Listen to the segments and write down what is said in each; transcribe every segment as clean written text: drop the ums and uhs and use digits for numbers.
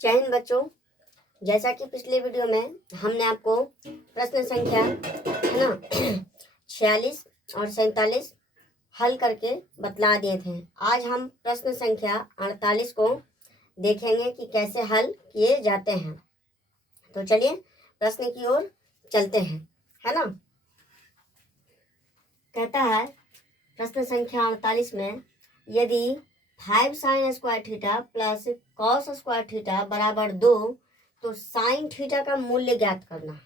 जय हिंद बच्चों। जैसा कि पिछले वीडियो में हमने आपको प्रश्न संख्या है ना 46 और 47 हल करके बतला दिए थे। आज हम प्रश्न संख्या 48 को देखेंगे कि कैसे हल किए जाते हैं। तो चलिए प्रश्न की ओर चलते हैं, है ना। कहता है प्रश्न संख्या 48 में, यदि 5 sign square theta plus cos square theta बराबर 2 तो साइन थीटा का मूल्य ज्ञात करना है।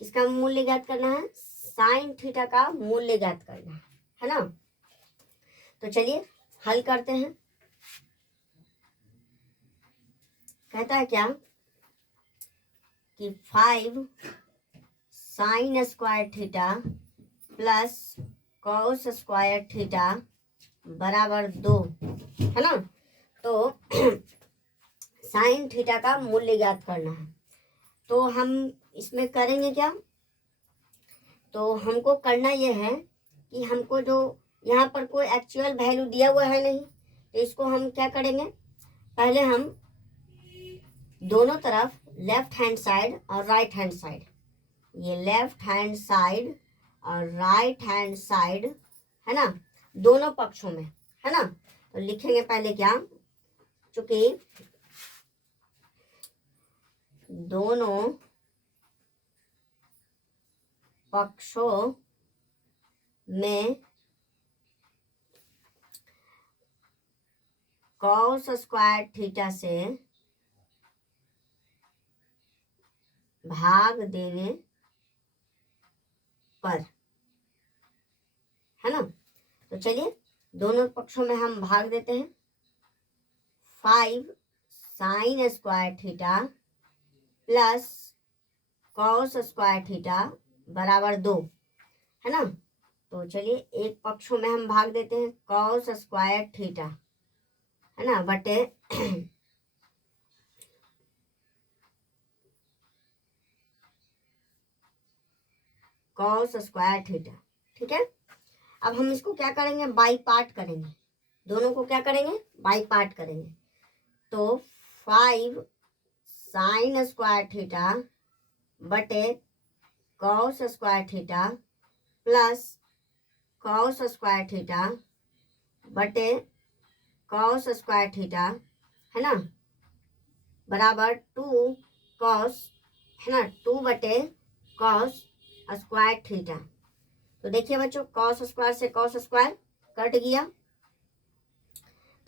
किसका मूल्य ज्ञात करना है? साइन थीटा का मूल्य ज्ञात करना है ना। तो चलिए हल करते हैं। कहता है क्या कि 5 sign square theta plus cos square theta बराबर 2 है ना। तो साइन थीटा का मूल्य ज्ञात करना है। तो हम इसमें करेंगे क्या? तो हमको करना यह है कि हमको जो यहाँ पर कोई एक्चुअल वैल्यू दिया हुआ है नहीं, तो इसको हम क्या करेंगे, पहले हम दोनों तरफ लेफ्ट हैंड साइड और राइट हैंड साइड, ये लेफ्ट हैंड साइड और राइट हैंड साइड है ना, दोनों पक्षों में है ना। तो लिखेंगे पहले क्या, चूंकि दोनों पक्षों में कॉस स्क्वायर थीटा से भाग देने पर, है ना। तो चलिए दोनों पक्षों में हम भाग देते हैं। 5 sign square theta plus cos square theta बराबर 2 है ना। तो चलिए एक पक्षों में हम भाग देते हैं, कॉस स्क्वायर थीटा है ना बटे कॉस स्क्वायर थीटा। ठीक है, अब हम इसको क्या करेंगे, बाई पार्ट करेंगे। दोनों को क्या करेंगे, बाई पार्ट करेंगे। तो 5 साइन स्क्वायर थीटा बटे cos square theta plus cos square theta बटे कॉस स्क्वायर थीटा है ना बराबर 2 कॉस है ना 2 बटे कॉस स्क्वायर थीटा। तो देखिए बच्चों, कॉस स्क्वायर से कॉस स्क्वायर कट गया,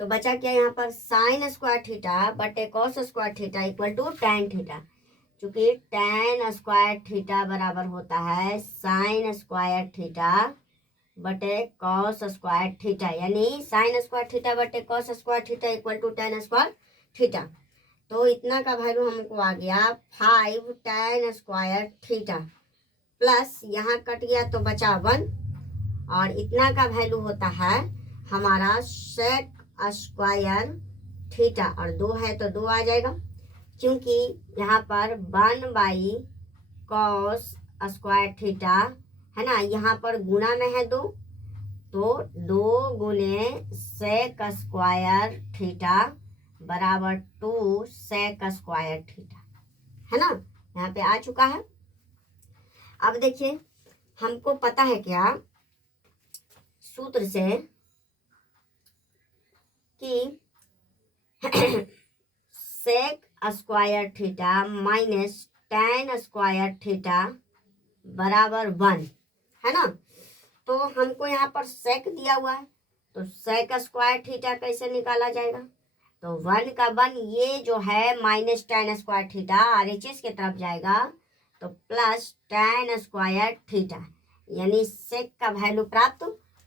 तो बचा क्या यहाँ पर, साइन स्क्वायर थीटा बटे cos square theta equal to tan theta. चूंकि tan स्क्वायर थीटा बराबर होता है साइन स्क्वायर थीटा बटे कॉस स्क्वायर थीटा, यानी साइन स्क्वायर थीटा बटे cos square theta equal to tan square theta. तो इतना का वैल्यू हमको आ गया 5 tan स्क्वायर थीटा प्लस यहाँ कट गया तो बचा 1, और इतना का वैल्यू होता है हमारा सेक स्क्वायर थीटा, और 2 है तो 2 आ जाएगा, क्योंकि यहाँ पर 1 बाई कॉस स्क्वायर थीटा है ना, यहाँ पर गुना में है 2, तो 2 गुने सेक स्क्वायर थीटा बराबर 2 सेक स्क्वायर थीटा है ना, यहाँ पे आ चुका है। अब देखिए हमको पता है क्या सूत्र से कि sec square theta minus tan square theta बराबर 1 है ना। तो हमको यहाँ पर सेक दिया हुआ है, तो सेक स्क्वायर थीटा कैसे निकाला जाएगा, तो 1 का 1 ये जो है minus tan square theta RHS की तरफ जाएगा, तो प्लस tan स्क्वायर थीटा, यानी सेक का वैल्यू प्राप्त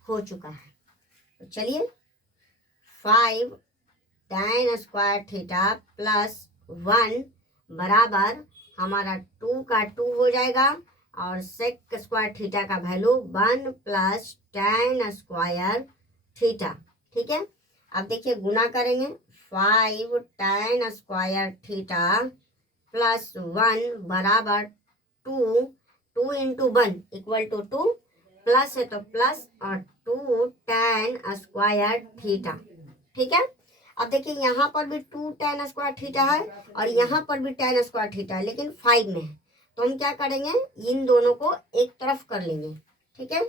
हो चुका है। तो चलिए 5 tan स्क्वायर थीटा प्लस 1 बराबर हमारा 2 का 2 हो जाएगा, और सेक स्क्वायर थीटा का value 1 plus tan square theta. ठीक है, अब देखिए गुना करेंगे, 5 tan स्क्वायर थीटा प्लस 1 बराबर 2 इंटू 1 इक्वल टू 2, प्लस है तो प्लस और 2 tan स्क्वायर थीटा। ठीक है, अब देखिए यहाँ पर भी 2 tan स्क्वायर थीटा है और यहाँ पर भी tan स्क्वायर थीटा है, लेकिन 5 में है। तो हम क्या करेंगे, इन दोनों को एक तरफ कर लेंगे, ठीक है।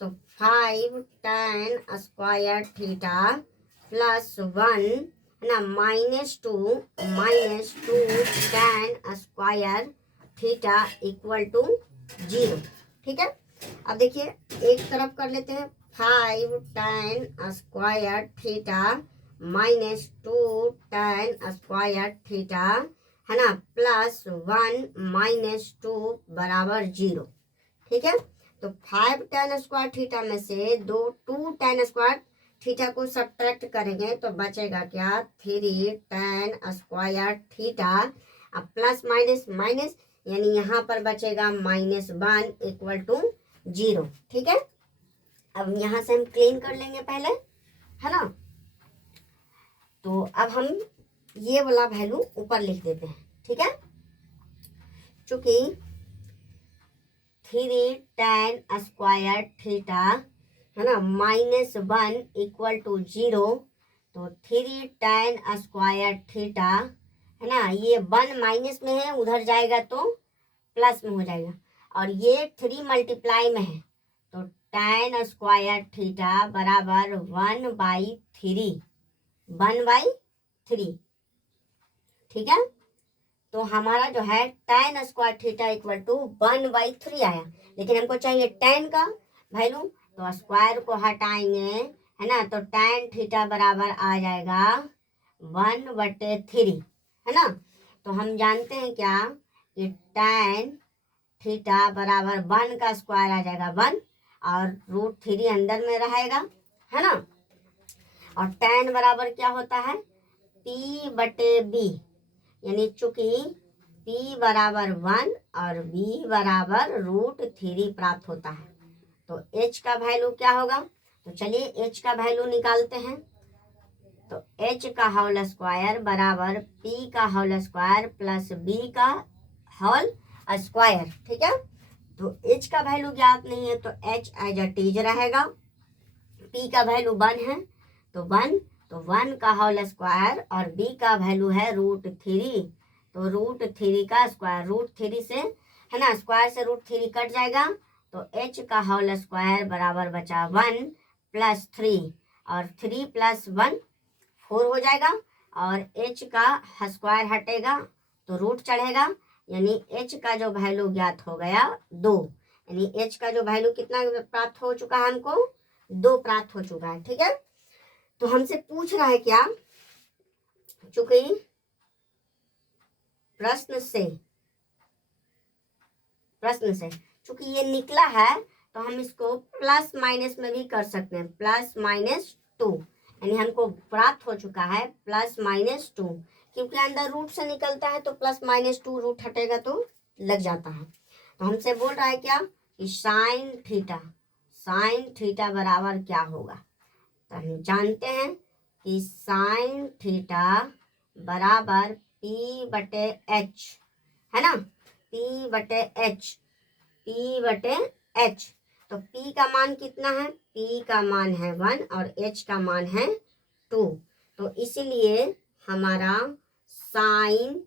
तो 5 tan स्क्वायर थीटा प्लस 1 है ना -2 tan square theta equal to 0, ठीक है। अब देखिए एक तरफ कर लेते हैं, 5 tan square theta -2 tan square theta है ना प्लस 1 -2 बराबर 0, ठीक है। तो 5 tan स्क्वायर थीटा में से 2 tan स्क्वायर थीटा को सब्ट्रैक्ट करेंगे तो बचेगा क्या, 3 tan स्क्वायर थीटा। अब प्लस माइनस माइनस यानी यहाँ पर बचेगा -1 इक्वल टू 0, ठीक है। अब यहाँ से हम क्लीन कर लेंगे पहले, है ना। तो अब हम ये वाला वैल्यू ऊपर लिख देते हैं, ठीक है। चूंकि 3 tan स्क्वायर थीटा है ना -1 इक्वल टू 0, तो 3 tan स्क्वायर थीटा है ना, ये 1 माइनस में है, उधर जाएगा तो प्लस में हो जाएगा, और ये 3 मल्टीप्लाई में है, तो tan स्क्वायर थीटा बराबर 1/3, 1/3, ठीक है। तो हमारा जो है tan square theta equal to 1/3 आया, लेकिन हमको चाहिए tan का वैल्यू, तो स्क्वायर को हटाएंगे है ना, तो tan थीटा बराबर आ जाएगा 1/3, है ना। तो हम जानते हैं क्या कि tan थीटा बराबर 1 का स्क्वायर आ जाएगा 1 और √3 अंदर में रहेगा, है ना। और tan बराबर क्या होता है, P/B, यानी चूंकि P बराबर 1 और B बराबर √3 प्राप्त होता है, तो H का वैल्यू क्या होगा, तो चलिए H का वैल्यू निकालते हैं। तो H का होल स्क्वायर बराबर P का होल स्क्वायर प्लस B का होल स्क्वायर, ठीक है। तो H का वैल्यू ज्ञात नहीं है तो H एज इट इज रहेगा, P का वैल्यू 1 है तो 1, तो 1 का होल स्क्वायर और B का वैल्यू है √3, तो √3 का स्क्वायर, √3 से है ना, स्क्वायर से √3 कट जाएगा, तो H का होल स्क्वायर बराबर बचा 1 प्लस 3, और 3 + 1 4 हो जाएगा, और H का स्क्वायर हटेगा तो रूट चढ़ेगा, यानी H का जो वैल्यू ज्ञात हो गया 2, यानी H का जो वैल्यू कितना प्राप्त हो चुका है, हमको 2 प्राप्त हो चुका है, ठीक है। तो हमसे पूछ रहा है क्या, चूंकि प्रश्न से चूंकि ये निकला है तो हम इसको प्लस माइनस में भी कर सकते हैं, +-2, यानी हमको प्राप्त हो चुका है +-2, क्योंकि अंदर रूट से निकलता है तो +-2 रूट हटेगा तो लग जाता है। तो हमसे बोल रहा है क्या कि साइन थीटा बराबर क्या होगा, तो हम जानते हैं कि साइन थीटा बराबर P/H, है ना, P/H, तो P का मान कितना है, P का मान है 1 और H का मान है 2, तो इसीलिए हमारा साइन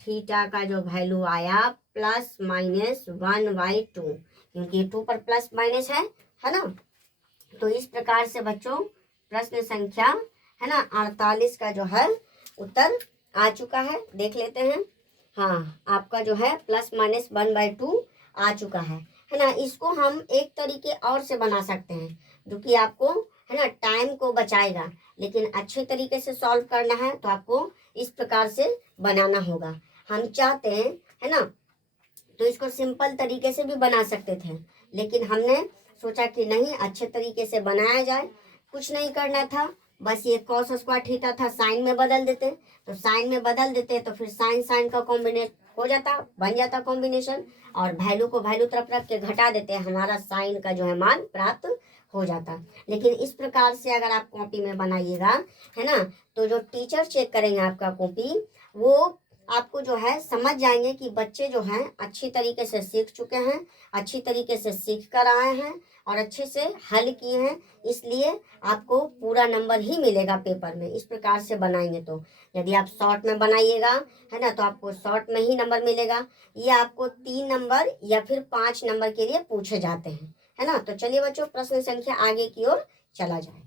थीटा का जो वैल्यू आया +-1/2, क्योंकि 2 पर प्लस माइनस है ना। तो इस प्रकार से बच्चों प्रश्न संख्या है ना 48 का जो है उत्तर आ चुका है, देख लेते हैं। हाँ, आपका जो है +-1/2 आ चुका है ना। इसको हम एक तरीके और से बना सकते हैं जो कि आपको है ना टाइम को बचाएगा, लेकिन अच्छे तरीके से सॉल्व करना है तो आपको इस प्रकार से बनाना होगा। हम चाहते हैं है ना, तो इसको सिंपल तरीके से भी बना सकते थे, लेकिन हमने सोचा कि नहीं, अच्छे तरीके से बनाया जाए। कुछ नहीं करना था, बस ये cos स्क्वायर थीटा था, साइन में बदल देते, तो साइन में बदल देते तो फिर साइन का कॉम्बिनेशन हो जाता, बन जाता कॉम्बिनेशन, और वैल्यू को वैल्यू तरफ रख के घटा देते, हमारा साइन का जो है मान प्राप्त हो जाता। लेकिन इस प्रकार से अगर आप कॉपी में बनाइएगा है ना, तो जो टीचर चेक करेंगे आपका कॉपी, वो आपको जो है समझ जाएंगे कि बच्चे जो हैं अच्छी तरीके से सीख चुके हैं, अच्छी तरीके से सीख कर आए हैं और अच्छे से हल किए हैं, इसलिए आपको पूरा नंबर ही मिलेगा पेपर में। इस प्रकार से बनाएंगे तो यदि आप शॉर्ट में बनाइएगा है ना, तो आपको शॉर्ट में ही नंबर मिलेगा। ये आपको 3 नंबर या फिर 5 नंबर के लिए पूछे जाते हैं, है ना। तो चलिए बच्चों, प्रश्न संख्या आगे की ओर चला जाए।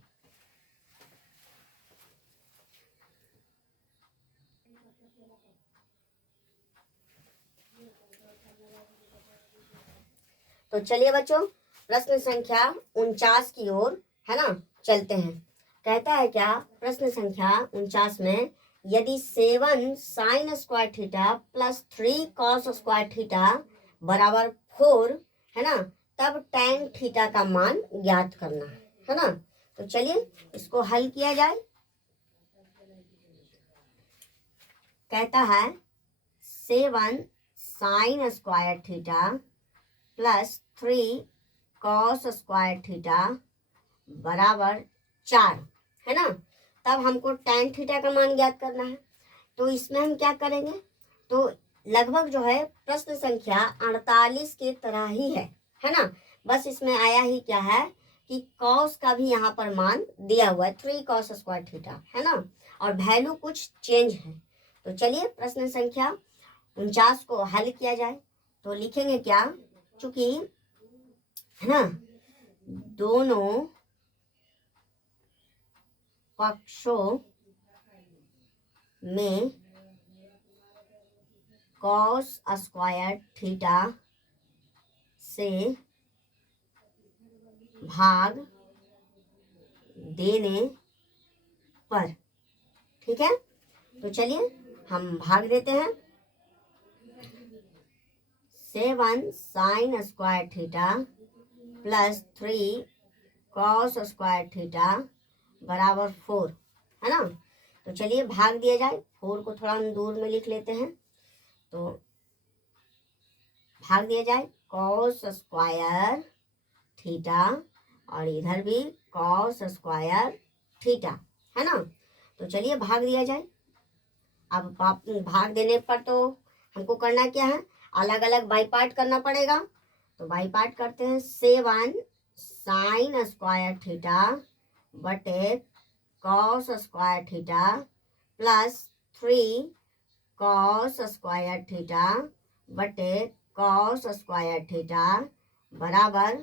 तो चलिए बच्चों, प्रश्न संख्या 49 की ओर है ना चलते हैं। कहता है क्या, प्रश्न संख्या 49 में, यदि 7 sign square theta plus 3 cos square theta बराबर 4 है ना, तब tan थीटा का मान ज्ञात करना है ना। तो चलिए इसको हल किया जाए। कहता है 7 sign square theta plus 3 cos square theta बराबर 4 है ना, तब हमको tan थीटा का मान ज्ञात करना है। तो इसमें हम क्या करेंगे, तो लगभग जो है प्रश्न संख्या 48 के तरह ही है ना। बस इसमें आया ही क्या है कि कॉस का भी यहाँ पर मान दिया हुआ है 3 कॉस स्क्वायर थीटा है ना, और वैल्यू कुछ चेंज है। तो चलिए प्रश्न संख्या 49 को हल किया जाए। तो लिखेंगे क्या, चूंकि है ना दोनों पक्षों में कॉस स्क्वायर थीटा से भाग देने पर, ठीक है। तो चलिए हम भाग देते हैं। 7 sign square theta plus 3 cos square theta बराबर 4 है ना। तो चलिए भाग दिया जाए। 4 को थोड़ा हम दूर में लिख लेते हैं। तो भाग दिया जाए कॉस स्क्वायर थीटा और इधर भी कॉस स्क्वायर थीटा है ना। तो चलिए भाग दिया जाए। अब भाग देने पर तो हमको करना क्या है, अलग अलग बाई पार्ट करना पड़ेगा। तो बाई पार्ट करते हैं। 7 साइन स्क्वायर थीटा बटे cos square theta plus 3 cos square theta बटे कॉस स्क्वायर थीटा बराबर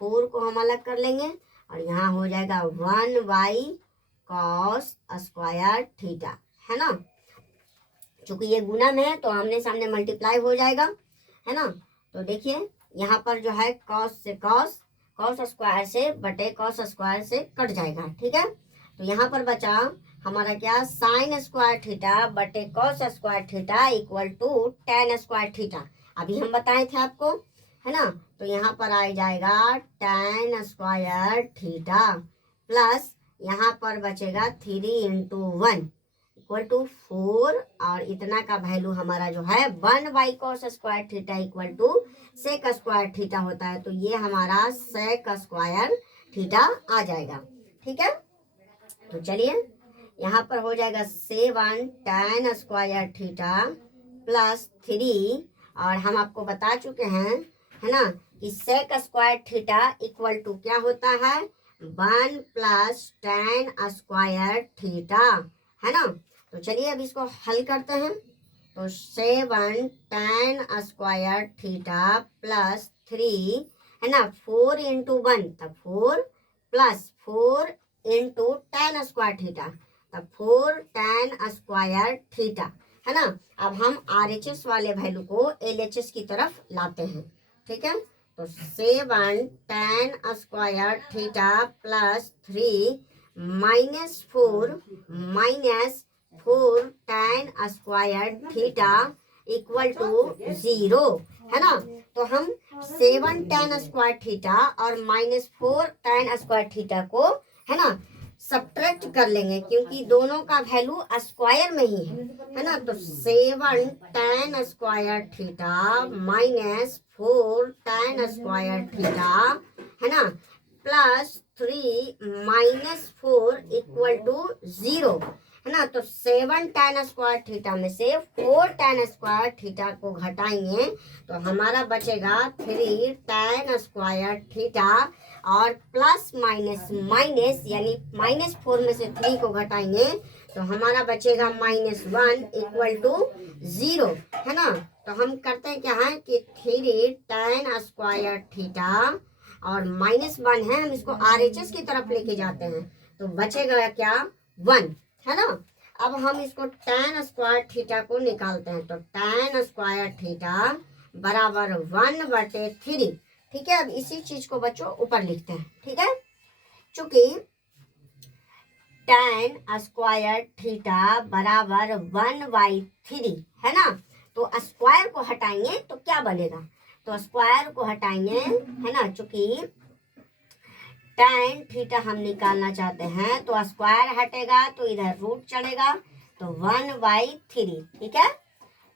4 को हम अलग कर लेंगे और यहाँ हो जाएगा 1 बाई कॉस स्क्वायर थीटा है ना। चूंकि ये गुना में है तो आमने सामने मल्टीप्लाई हो जाएगा है ना। तो देखिए यहाँ पर जो है कॉस से कॉस, कॉस स्क्वायर से बटे कॉस स्क्वायर से कट जाएगा, ठीक है। तो यहाँ पर बचा हमारा क्या, साइन स्क्वायर थीटा बटे cos square theta equal to tan square theta. अभी हम बताए थे आपको है ना। तो यहाँ पर आ जाएगा tan स्क्वायर थीटा प्लस यहाँ पर बचेगा 3 इंटू 1 इक्वल टू 4 और इतना का वैल्यू हमारा जो है 1 by cos square theta equal to sec square theta होता है। तो ये हमारा सेक स्क्वायर थीटा आ जाएगा, ठीक है। तो चलिए यहाँ पर हो जाएगा 7 tan स्क्वायर थीटा प्लस 3 और हम आपको बता चुके हैं है ना कि sec square theta equal to क्या होता है, 1 प्लस tan स्क्वायर थीटा है ना। तो चलिए अब इसको हल करते हैं। तो 7 tan स्क्वायर थीटा प्लस 3 है ना, 4 इंटू 1 तब 4 plus 4 into tan square theta तब 4 tan स्क्वायर थीटा है ना। अब हम RHS वाले वैल्यू को LHS की तरफ लाते हैं, ठीक है। तो 7 tan square theta plus 3 minus 4 tan square theta equal to 0 है ना। तो हम 7 tan स्क्वायर थीटा और -4 tan स्क्वायर थीटा को है ना सब्ट्रैक्ट कर लेंगे क्योंकि दोनों का वैल्यू स्क्वायर में ही है ना। तो 7 tan square theta -4 tan square theta है ना प्लस 3 -4 इक्वल टू 0 है ना। तो 7 tan स्क्वायर थीटा में से 4 tan स्क्वायर थीटा को घटाएंगे तो हमारा बचेगा 3 tan स्क्वायर थीटा, और प्लस माइनस माइनस यानी -4 में से 3 को घटाएंगे तो हमारा बचेगा -1 इक्वल टू 0, है ना। तो हम करते हैं क्या है कि 3 tan स्क्वायर थीटा और -1 है, हम इसको RHS की तरफ लेके जाते हैं तो बचेगा क्या 1, है ना। अब हम इसको tan स्क्वायर थीटा को निकालते हैं तो tan स्क्वायर थीटा बराबर 1/3, ठीक है। अब इसी चीज को बच्चों ऊपर लिखते हैं, ठीक है। चूंकि tan स्क्वायर थीटा बराबर 1/3 है ना, तो स्क्वायर को हटाएंगे तो क्या बनेगा, तो स्क्वायर को हटाएंगे, है ना। चूंकि tan थीटा हम निकालना चाहते हैं तो स्क्वायर हटेगा तो इधर रूट चढ़ेगा तो 1/3, ठीक है।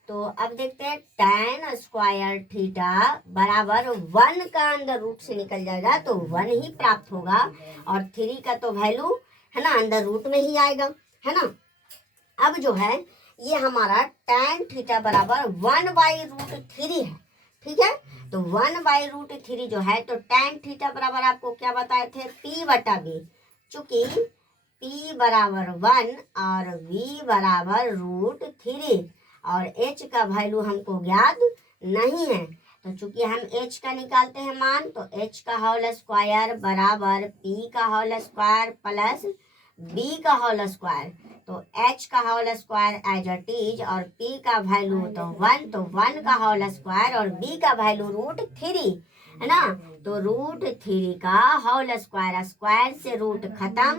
तो अब देखते हैं tan स्क्वायर थीटा बराबर 1 का अंदर रूट से निकल जाएगा तो 1 ही प्राप्त होगा, और 3 का तो वैल्यू है ना अंदर रूट में ही आएगा, है ना। अब जो है ये हमारा tan थीटा बराबर 1/√3 है, ठीक है। तो 1/√3 जो है तो tan थीटा बराबर आपको क्या बताए थे P/B, चूंकि P बराबर 1 और V बराबर √3 और H का वैल्यू हमको ज्ञात नहीं है, तो चूंकि हम H का निकालते हैं मान तो H का होल स्क्वायर बराबर P का होल स्क्वायर प्लस B का होल स्क्वायर, तो H का whole square as it is और P का वैल्यू तो 1, तो 1 का होल स्क्वायर और B का वैल्यू √3, है ना। तो √3 का होल स्क्वायर, स्क्वायर से रूट खत्म,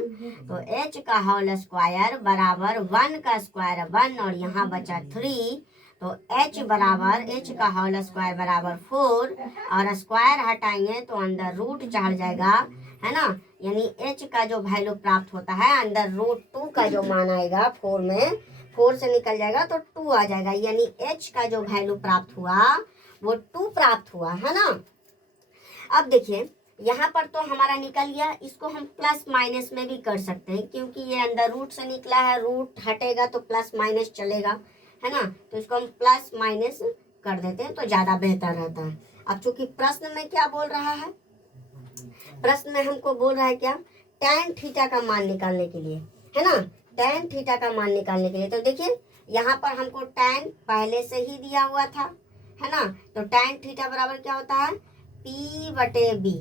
तो H का होल स्क्वायर बराबर 1 का स्क्वायर 1 और यहाँ बचा 3, तो H बराबर H का होल स्क्वायर बराबर 4 और स्क्वायर हटाएंगे तो अंदर रूट चढ़ जाएगा, है ना। यानी H का जो वैल्यू प्राप्त होता है अंदर √2 का जो मान आएगा 4 में, 4 से निकल जाएगा तो 2 आ जाएगा, यानी H का जो वैल्यू प्राप्त हुआ वो 2 प्राप्त हुआ, है ना। अब देखिए यहाँ पर तो हमारा निकल गया, इसको हम प्लस माइनस में भी कर सकते हैं क्योंकि ये अंदर रूट से निकला है, रूट हटेगा तो प्लस माइनस चलेगा, है ना। तो इसको हम प्लस माइनस कर देते हैं तो ज्यादा बेहतर रहता है। अब चूंकि प्रश्न में क्या बोल रहा है, प्रश्न में हमको बोल रहा है क्या tan थीटा का मान निकालने के लिए, है ना। tan थीटा का मान निकालने के लिए तो देखिए यहाँ पर हमको tan पहले से ही दिया हुआ था, है ना। तो tan थीटा बराबर क्या होता है P/B,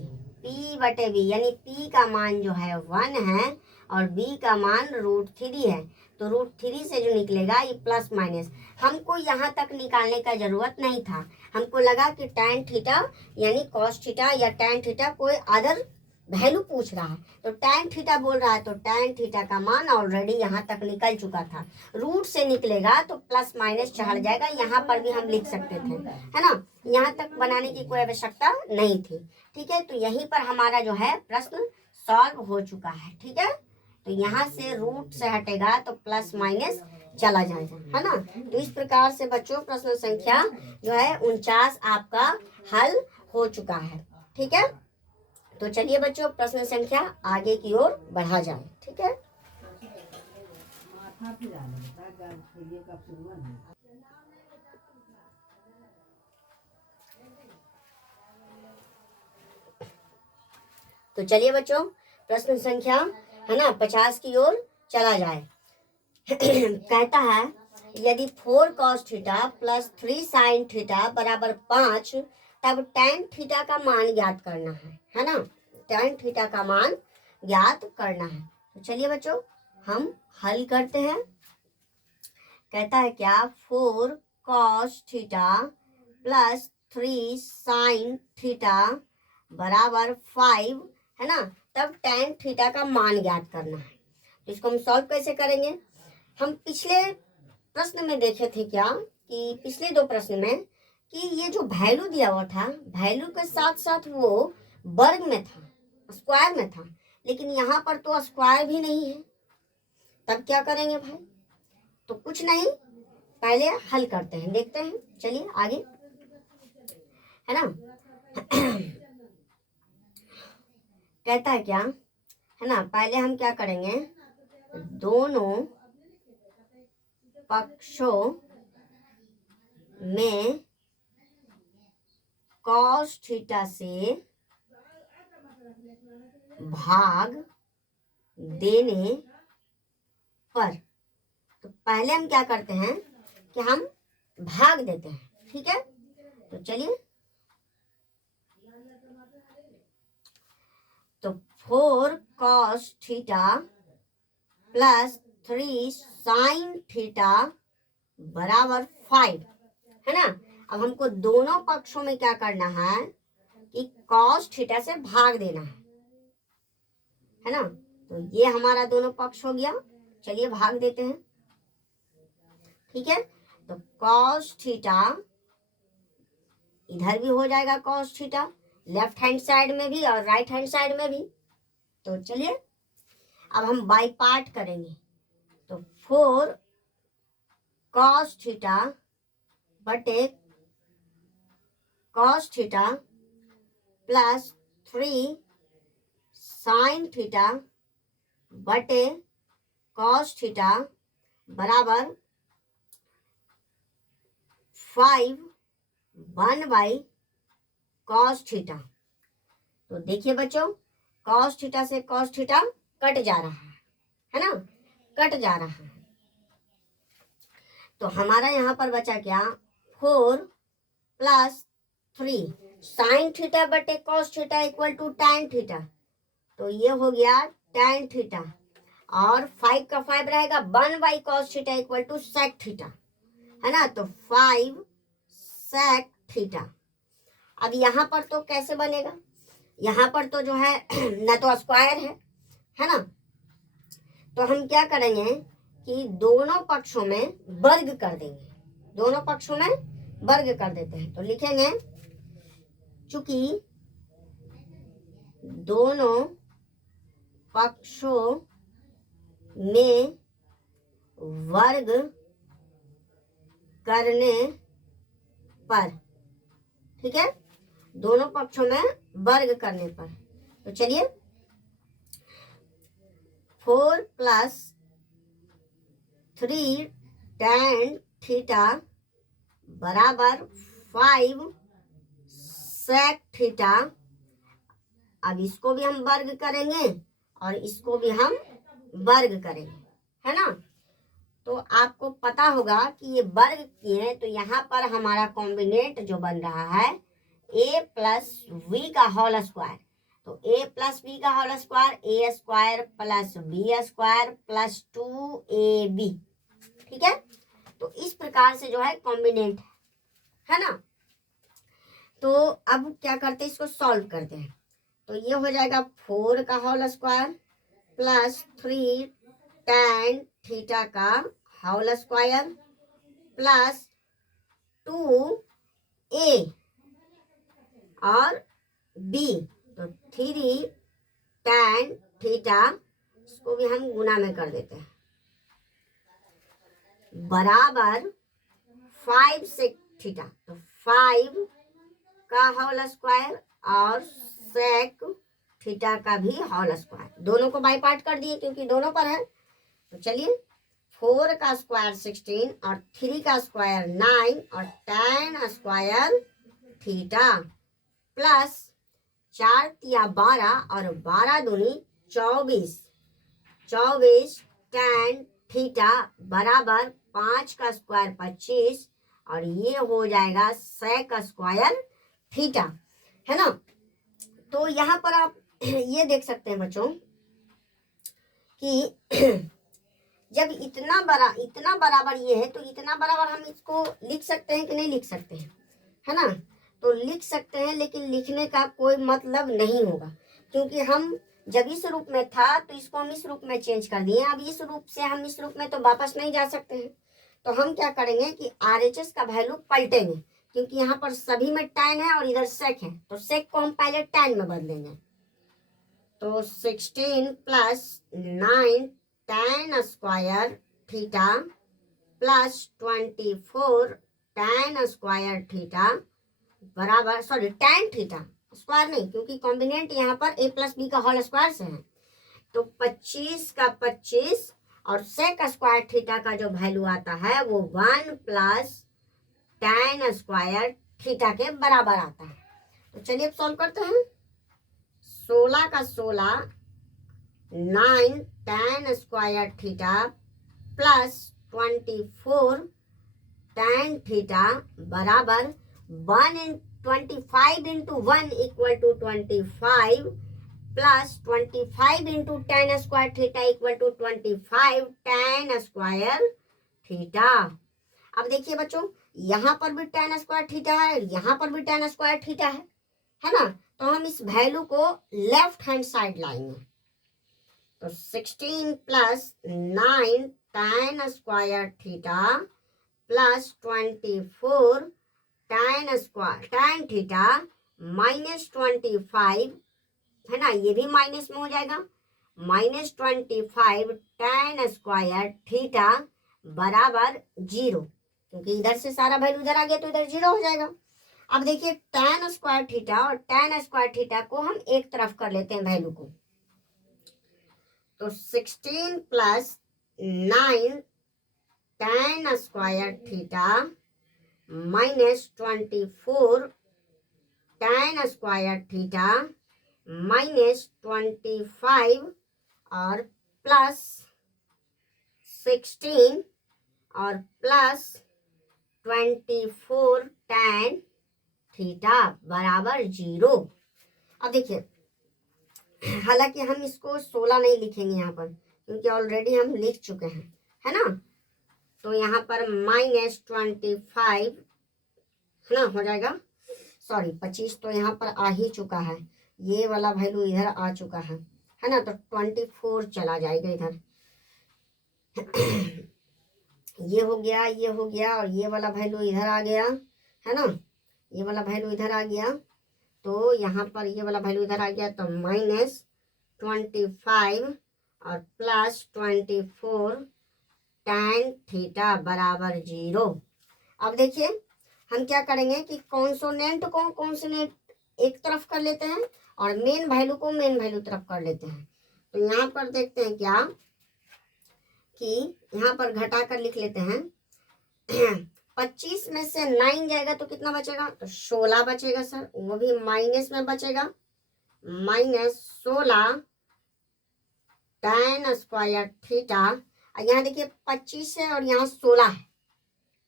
P/B यानी P का मान जो है 1 है और B का मान √3 है, तो √3 से जो निकलेगा ये प्लस माइनस, हमको यहाँ तक निकालने का जरूरत नहीं था, हमको लगा कि tan थीटा यानी cos थीटा या tan थीटा कोई अदर वैल्यू पूछ रहा है, तो tan थीटा बोल रहा है तो tan थीटा का मान ऑलरेडी यहाँ तक निकल चुका था, रूट से निकलेगा तो प्लस माइनस चढ़ जाएगा, यहाँ पर भी हम लिख सकते थे, है ना। यहाँ तक बनाने की कोई आवश्यकता नहीं थी, ठीक है। तो यहीं पर हमारा जो है प्रश्न सॉल्व हो चुका है, ठीक है। तो यहाँ से रूट से हटेगा तो प्लस माइनस चला जाएगा, है ना। तो इस प्रकार से बच्चों प्रश्न संख्या जो है 49 आपका हल हो चुका है, ठीक है। तो चलिए बच्चों प्रश्न संख्या आगे की ओर बढ़ा जाए, ठीक है। तो चलिए बच्चों प्रश्न संख्या है ना 50 की ओर चला जाए। कहता है यदि 4 cos theta plus 3 sin theta बराबर 5 तब tan थीटा का मान ज्ञात करना है ना। tan थीटा का मान ज्ञात करना है, तो चलिए बच्चों हम हल करते हैं। कहता है क्या 4 cos theta plus 3 sin theta बराबर 5, है ना, तब tan थीटा का मान ज्ञात करना है। तो इसको हम सॉल्व कैसे करेंगे, हम पिछले प्रश्न में देखे थे क्या कि पिछले 2 प्रश्न में कि ये जो वैल्यू दिया हुआ था वैल्यू के साथ साथ वो वर्ग में था, स्क्वायर में था, लेकिन यहाँ पर तो स्क्वायर भी नहीं है, तब क्या करेंगे भाई। तो कुछ नहीं, पहले हल करते हैं, देखते हैं, चलिए आगे, है ना। कहता है क्या, है ना, पहले हम क्या करेंगे, दोनों पक्षों में कॉस थीटा से भाग देने पर, तो पहले हम क्या करते हैं कि हम भाग देते हैं, ठीक है। तो चलिए, तो 4 cos theta plus 3 sin theta बराबर 5, है ना। अब हमको दोनों पक्षों में क्या करना है कि cos थीटा से भाग देना है ना। तो ये हमारा दोनों पक्ष हो गया, चलिए भाग देते हैं, ठीक है। तो cos थीटा इधर भी हो जाएगा, cos theta left hand side में भी और राइट हैंड साइड में भी। तो चलिए अब हम बाई पार्ट करेंगे। तो 4 cos थीटा बटे cos theta plus 3 sin theta बटे cos थीटा बराबर 5 1 cos थीटा। तो देखिए बच्चों, cos थीटा से cos थीटा कट जा रहा है ना, कट जा रहा है। तो हमारा यहाँ पर बचा क्या, 4 प्लस 3 साइन थीटा बटे cos theta equal to tan theta. तो ये हो गया tan थीटा और 5 का 5 रहेगा 1 cos theta equal to sec theta, है ना। तो 5 sec थीटा। अब यहाँ पर तो कैसे बनेगा, यहाँ पर तो जो है ना तो स्क्वायर है ना। तो हम क्या करेंगे कि दोनों पक्षों में वर्ग कर देंगे, दोनों पक्षों में वर्ग कर देते हैं। तो लिखेंगे चूंकि दोनों पक्षों में वर्ग करने पर, ठीक है, दोनों पक्षों में वर्ग करने पर। तो चलिए 4 प्लस 3 tan थीटा बराबर 5 sec थीटा। अब इसको भी हम वर्ग करेंगे और इसको भी हम वर्ग करेंगे, है ना। तो आपको पता होगा कि ये वर्ग किए हैं, तो यहाँ पर हमारा कॉम्बिनेट जो बन रहा है a प्लस वी का होल स्क्वायर। तो a प्लस वी का whole square a square plus b square plus 2ab, ठीक है। तो इस प्रकार से जो है कॉम्बिनेट है ना। तो अब क्या करते हैं, इसको सॉल्व करते हैं। तो ये हो जाएगा 4 का whole square plus 3 tan theta का होल स्क्वायर प्लस 2a और b। तो 3 tan थीटा, इसको भी हम गुना में कर देते हैं, बराबर 5 sec थीटा। तो 5 का होल स्क्वायर और sec थीटा का भी होल स्क्वायर, दोनों को बाई पार्ट कर दिए क्योंकि दोनों पर है। तो चलिए 4 का स्क्वायर 16 और 3 का स्क्वायर 9 और tan स्क्वायर थीटा प्लस 4 तिया 12 और 12 दूनी 24 tan थीटा बराबर 5 का स्क्वायर 25 और ये हो जाएगा sec स्क्वायर थीटा, है ना। तो यहाँ पर आप ये देख सकते हैं बच्चों कि जब इतना बराबर ये है, तो इतना बराबर हम इसको लिख सकते हैं कि नहीं लिख सकते हैं, है ना। तो लिख सकते हैं, लेकिन लिखने का कोई मतलब नहीं होगा, क्योंकि हम जब इस रूप में था तो इसको हम इस रूप में चेंज कर दिए। अब इस रूप से हम इस रूप में तो वापस नहीं जा सकते हैं। तो हम क्या करेंगे कि RHS का वैल्यू पलटेंगे, क्योंकि यहाँ पर सभी में tan है और इधर sec है, तो sec को हम पहले tan में बदलेंगे। तो 16 plus 9 tan square theta plus 24 tan square theta बराबर, सॉरी tan थीटा स्क्वायर नहीं, क्योंकि कॉम्बिनेंट यहाँ पर a प्लस बी का होल स्क्वायर से है। तो 25 का 25 और सेक स्क्वायर थीटा का जो वैल्यू आता है वो 1 प्लस tan स्क्वायर थीटा के बराबर आता है। तो चलिए अब सॉल्व करते हैं। 16 का 16 9 tan square theta plus 24 tan theta बराबर 25 into 1 equal to 25 plus 25 into tan square theta equal to 25 tan square theta. अब देखिए बच्चों, यहाँ पर भी tan स्क्वायर थीटा है, यहाँ पर भी tan स्क्वायर थीटा है ना। तो हम इस वैल्यू को लेफ्ट हैंड साइड लाएंगे। तो 16 plus 9 tan square theta plus 24 tan theta minus 25 है ना, ये भी माइनस में हो जाएगा, माइनस 25 tan स्क्वायर थीटा बराबर 0, क्योंकि इधर से सारा वैल्यू इधर आ गया तो इधर 0 हो जाएगा। अब देखिए tan स्क्वायर थीटा और tan स्क्वायर थीटा को हम एक तरफ कर लेते हैं वैल्यू को। तो 16 plus 9 tan square theta minus 24 tan square theta minus 25 और प्लस 16 और प्लस 24 tan थीटा बराबर 0। अब देखिए, हालांकि हम इसको 16 नहीं लिखेंगे यहाँ पर, क्योंकि ऑलरेडी हम लिख चुके हैं, है ना। तो यहाँ पर माइनस 25 है ना हो जाएगा, सॉरी 25 तो यहाँ पर आ ही चुका है, ये वाला वैल्यू इधर आ चुका है ना। तो 24 चला जाएगा इधर ये हो गया, ये हो गया, और ये वाला वैल्यू इधर आ गया, है ना, ये वाला वैल्यू इधर आ गया। तो यहाँ पर ये वाला वैल्यू इधर आ गया, तो माइनस 25 और प्लस 24 tan थीटा बराबर 0। अब देखिए हम क्या करेंगे कि कॉन्सोनेंट को कॉन्सोनेंट एक तरफ कर लेते हैं और मेन वैल्यू को मेन वैल्यू तरफ कर लेते हैं। तो यहाँ पर देखते हैं क्या कि यहाँ पर घटा कर लिख लेते हैं 25 में से 9 जाएगा तो कितना बचेगा, तो 16 बचेगा सर, वो भी माइनस में बचेगा, माइनस 16 tan स्क्वायर थीटा। यहाँ देखिए 25 है और यहाँ 16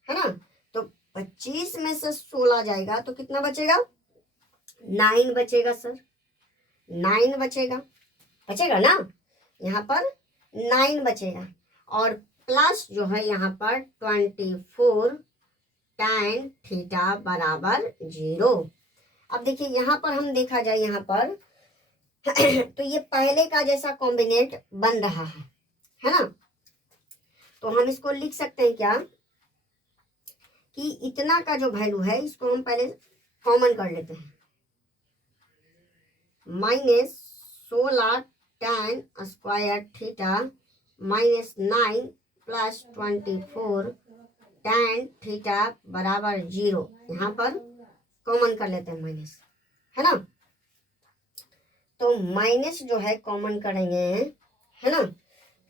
है ना। तो 25 में से 16 जाएगा तो कितना बचेगा, 9 बचेगा सर, 9 बचेगा ना, यहाँ पर 9 बचेगा, और प्लस जो है यहाँ पर 24 tan थीटा बराबर 0। अब देखिए यहाँ पर हम देखा जाए यहाँ पर तो ये पहले का जैसा कॉम्बिनेट बन रहा है ना। तो हम इसको लिख सकते हैं क्या कि इतना का जो वैल्यू है इसको हम पहले कॉमन कर लेते हैं, minus 16 tan square theta minus 9 plus 24 tan theta बराबर 0। यहाँ पर कॉमन कर लेते हैं माइनस, है ना। तो माइनस जो है कॉमन करेंगे, है ना।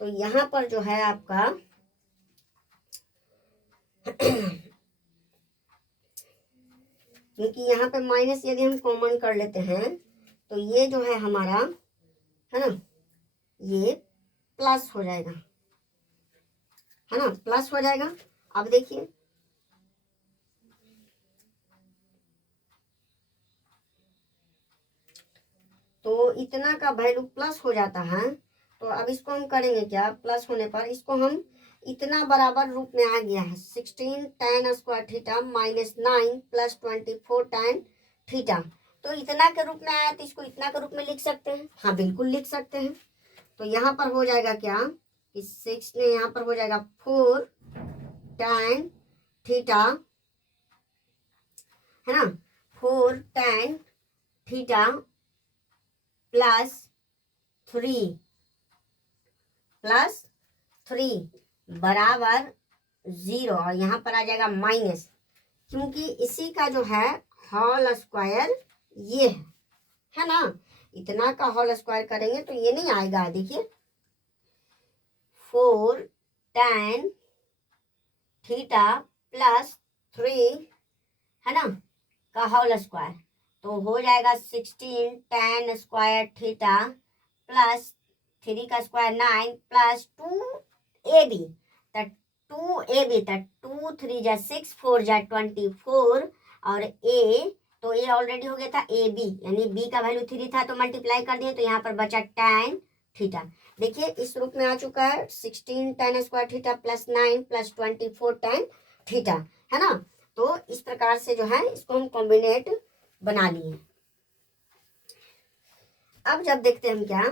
तो यहाँ पर जो है आपका क्योंकि यहाँ पे माइनस यदि हम कॉमन कर लेते हैं तो ये जो है हमारा, है ना, ये प्लस हो जाएगा, है ना, प्लस हो जाएगा। अब देखिए तो इतना का वैल्यू प्लस हो जाता है। तो अब इसको हम करेंगे क्या, प्लस होने पर इसको हम इतना बराबर रूप में आ गया है, 16 tan square theta minus 9 plus 24 tan theta. तो इतना के रूप में आया तो इसको इतना के रूप में लिख सकते हैं, हाँ बिल्कुल लिख सकते हैं। तो यहाँ पर हो जाएगा क्या कि 6 ने यहाँ पर हो जाएगा 4 tan थीटा, है ना, 4 tan थीटा प्लस 3 बराबर 0, और यहाँ पर आ जाएगा माइनस, क्योंकि इसी का जो है होल स्क्वायर ये है ना। इतना का होल स्क्वायर करेंगे तो ये नहीं आएगा, देखिए 4 tan थीटा प्लस 3 है ना का होल स्क्वायर, तो हो जाएगा 16 tan स्क्वायर थीटा प्लस 3 का स्क्वायर 9 प्लस 2ab, तो 2ab, तो 2 3 जा 6 4 जा 24 और a, तो a ऑलरेडी हो गया था ab, यानी b का वैल्यू 3 था तो मल्टीप्लाई कर दिए, तो यहाँ पर बचा tan थीटा। देखिए इस रूप में आ चुका है 16 tan square theta plus 9 plus 24 tan theta, है ना। तो इस प्रकार से जो है इसको हम कॉम्बिनेट बना लिए। अब जब देखते हैं हम क्या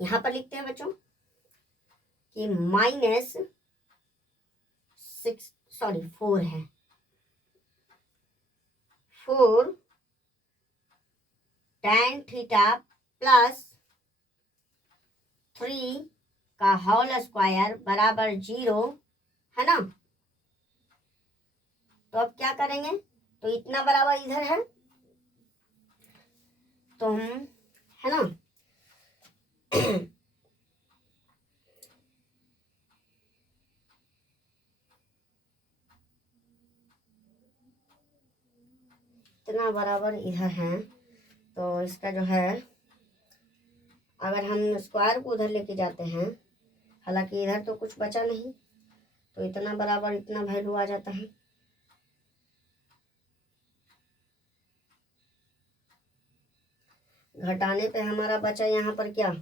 यहां पर लिखते हैं बच्चों कि -4 है, 4 tan थीटा प्लस 3 का होल स्क्वायर बराबर 0, है ना। तो अब क्या करेंगे, तो इतना बराबर इधर है तो हम, है ना इतना बराबर इधर है, तो इसका जो है अगर हम स्क्वायर को उधर लेके जाते हैं, हालांकि इधर तो कुछ बचा नहीं, तो इतना बराबर इतना वैल्यू आ जाता है। घटाने पे हमारा बचा यहाँ पर क्या,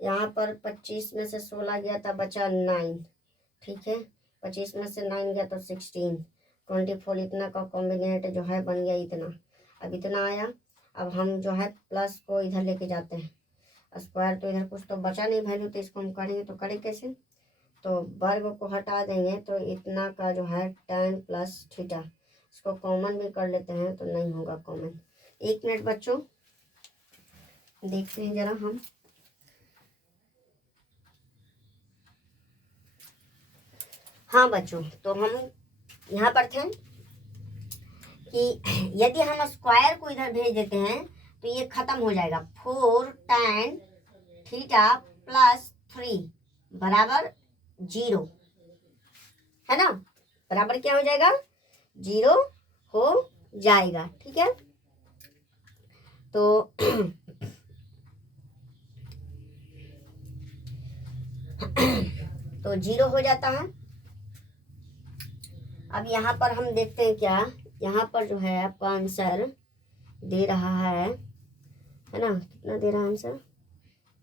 यहाँ पर 25 में से 16 गया था, बचा 9, ठीक है। 25 में से 9 गया तो 16, 24 इतना का कॉम्बिनेट जो है बन गया इतना। अब इतना आया, अब हम जो है प्लस को इधर लेके जाते हैं, स्क्वायर तो इधर कुछ तो बचा नहीं वैल्यू, तो इसको हम करेंगे तो करें कैसे, तो वर्ग को हटा देंगे तो इतना का जो है tan प्लस थीटा, इसको कॉमन भी कर लेते हैं तो नहीं होगा कॉमन। 1 मिनट बच्चों देखते हैं जरा हम, हाँ बच्चों, तो हम यहाँ पर थे कि यदि हम स्क्वायर को इधर भेज देते हैं तो ये खत्म हो जाएगा, 4 tan थीटा प्लस 3 बराबर 0, है ना, बराबर क्या हो जाएगा, 0 हो जाएगा, ठीक है। तो तो 0 हो जाता है। अब यहाँ पर हम देखते हैं क्या, यहाँ पर जो है आपका आंसर दे रहा है ना, कितना दे रहा है आंसर,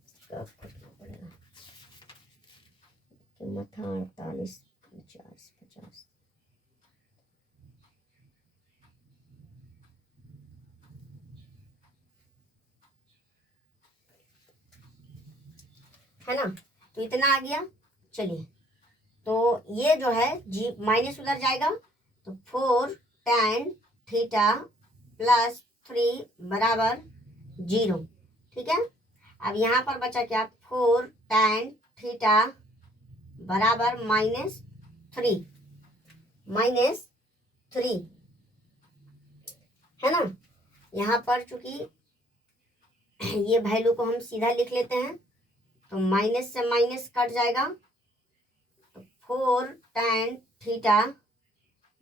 इसका करना पड़ेगा, कीमत था 48 50 50, है ना, तो इतना आ गया। चलिए तो ये जो है जी माइनस उधर जाएगा, तो 4 tan थीटा प्लस 3 बराबर 0, ठीक है। अब यहाँ पर बचा क्या, 4 tan थीटा बराबर -3, है ना। यहाँ पर चूंकि ये वैल्यू को हम सीधा लिख लेते हैं, तो माइनस से माइनस कट जाएगा, तो 4 tan थीटा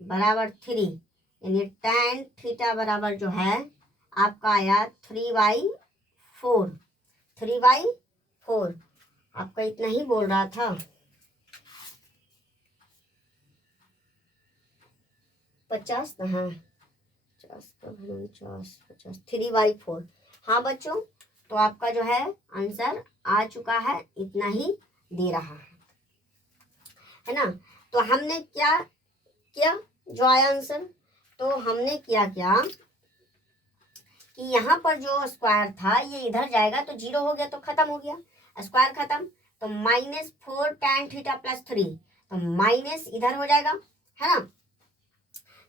बराबर 3, यानी tan थीटा बराबर जो है आपका आया 3/4, 3/4, आपका इतना ही बोल रहा था, 50 ना, हाँ 50 का 50 3/4, हाँ बच्चों, तो आपका जो है आंसर आ चुका है, इतना ही दे रहा है ना। तो हमने क्या किया, जो आया आंसर, तो हमने क्या किया कि यहाँ पर जो स्क्वायर था ये इधर जाएगा तो 0 हो गया, तो खत्म हो गया, स्क्वायर खत्म, तो -4 tan थीटा प्लस 3, तो माइनस इधर हो जाएगा, है ना।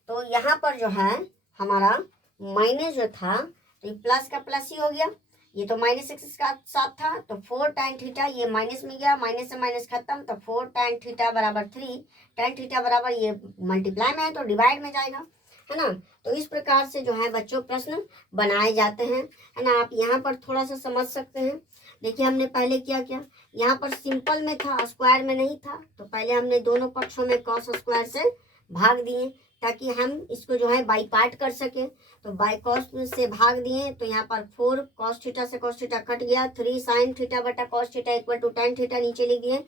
तो यहाँ पर जो है हमारा माइनस जो था, तो ये प्लस का प्लस ही हो गया, ये तो -6 का साथ था, तो 4 tan थीटा ये माइनस में गया, माइनस से माइनस खत्म, तो 4 tan थीटा बराबर 3, tan थीटा बराबर ये मल्टीप्लाई में है तो डिवाइड में जाएगा, है ना। तो इस प्रकार से जो है बच्चों प्रश्न बनाए जाते हैं, है ना। आप यहाँ पर थोड़ा सा समझ सकते हैं, देखिए हमने पहले क्या किया, यहाँ पर सिंपल में था, स्क्वायर में नहीं था, तो पहले हमने दोनों पक्षों में कॉस स्क्वायर से भाग दिए ताकि हम इसको जो है बाई पार्ट कर सके। तो बाई कॉस से भाग दिए, तो यहाँ पर 4 कॉस थीटा से कॉस थीटा कट गया, 3 साइन थीटा बटा cos theta equal to tan theta नीचे लिख दिए,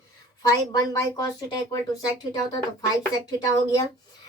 5 1 by cos theta equal to sec theta होता है, तो 5 सेक थीटा हो गया।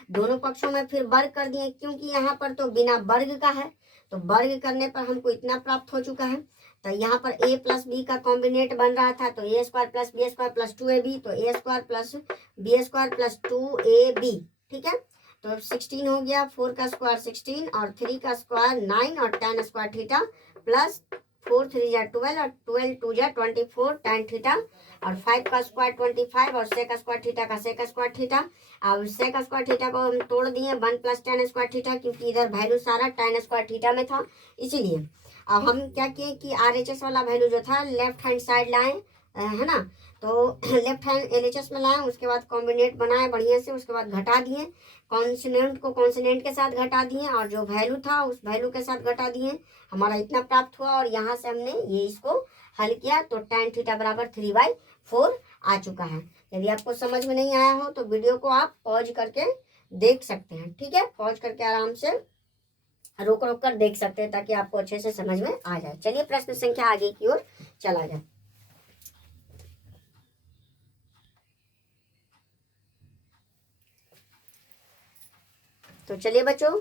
दोनों पक्षों में फिर वर्ग कर दिए, क्योंकि यहाँ पर तो बिना वर्ग का है, तो वर्ग करने पर हमको इतना प्राप्त हो चुका है। तो यहाँ पर a प्लस बी का कॉम्बिनेट बन रहा था, तो A square plus B square plus 2ab, तो A square plus B square plus 2ab, ठीक है। तो 16 हो गया, 4 का स्क्वायर 16 और 3 का स्क्वायर 9 और tan स्क्वायर थीटा प्लस 4 3 जा 12 और 12 2 जा 24 tan थीटा और 5 का स्क्वायर 25 और सेक स्क्वायर थीटा का सेक स्क्वायर थीटा। अब सेक स्क्वायर थीटा को हम तोड़ दिए 1 प्लस tan स्क्वायर थीटा, क्योंकि इधर वैल्यू सारा tan स्क्वायर थीटा में था, इसीलिए। अब हम क्या किए कि RHS वाला वैल्यू जो था लेफ्ट हैंड साइड लाए, है ना, तो लेफ्ट हैंड LHS में लाए, उसके बाद कॉम्बिनेट बनाए बढ़िया से, उसके बाद घटा दिए, कॉन्सोनेंट को कॉन्सोनेंट के साथ घटा दिए और जो वैल्यू था उस वैल्यू के साथ घटा दिए, हमारा इतना प्राप्त हुआ। और यहाँ से हमने ये इसको हल किया, तो tan थीटा बराबर 3/4 आ चुका है। यदि आपको समझ में नहीं आया हो तो वीडियो को आप पॉज करके देख सकते हैं, ठीक है, पॉज करके आराम से रोक रोक कर देख सकते हैं ताकि आपको अच्छे से समझ में आ जाए। चलिए प्रश्न संख्या आगे की ओर चला जाए। तो चलिए बच्चों,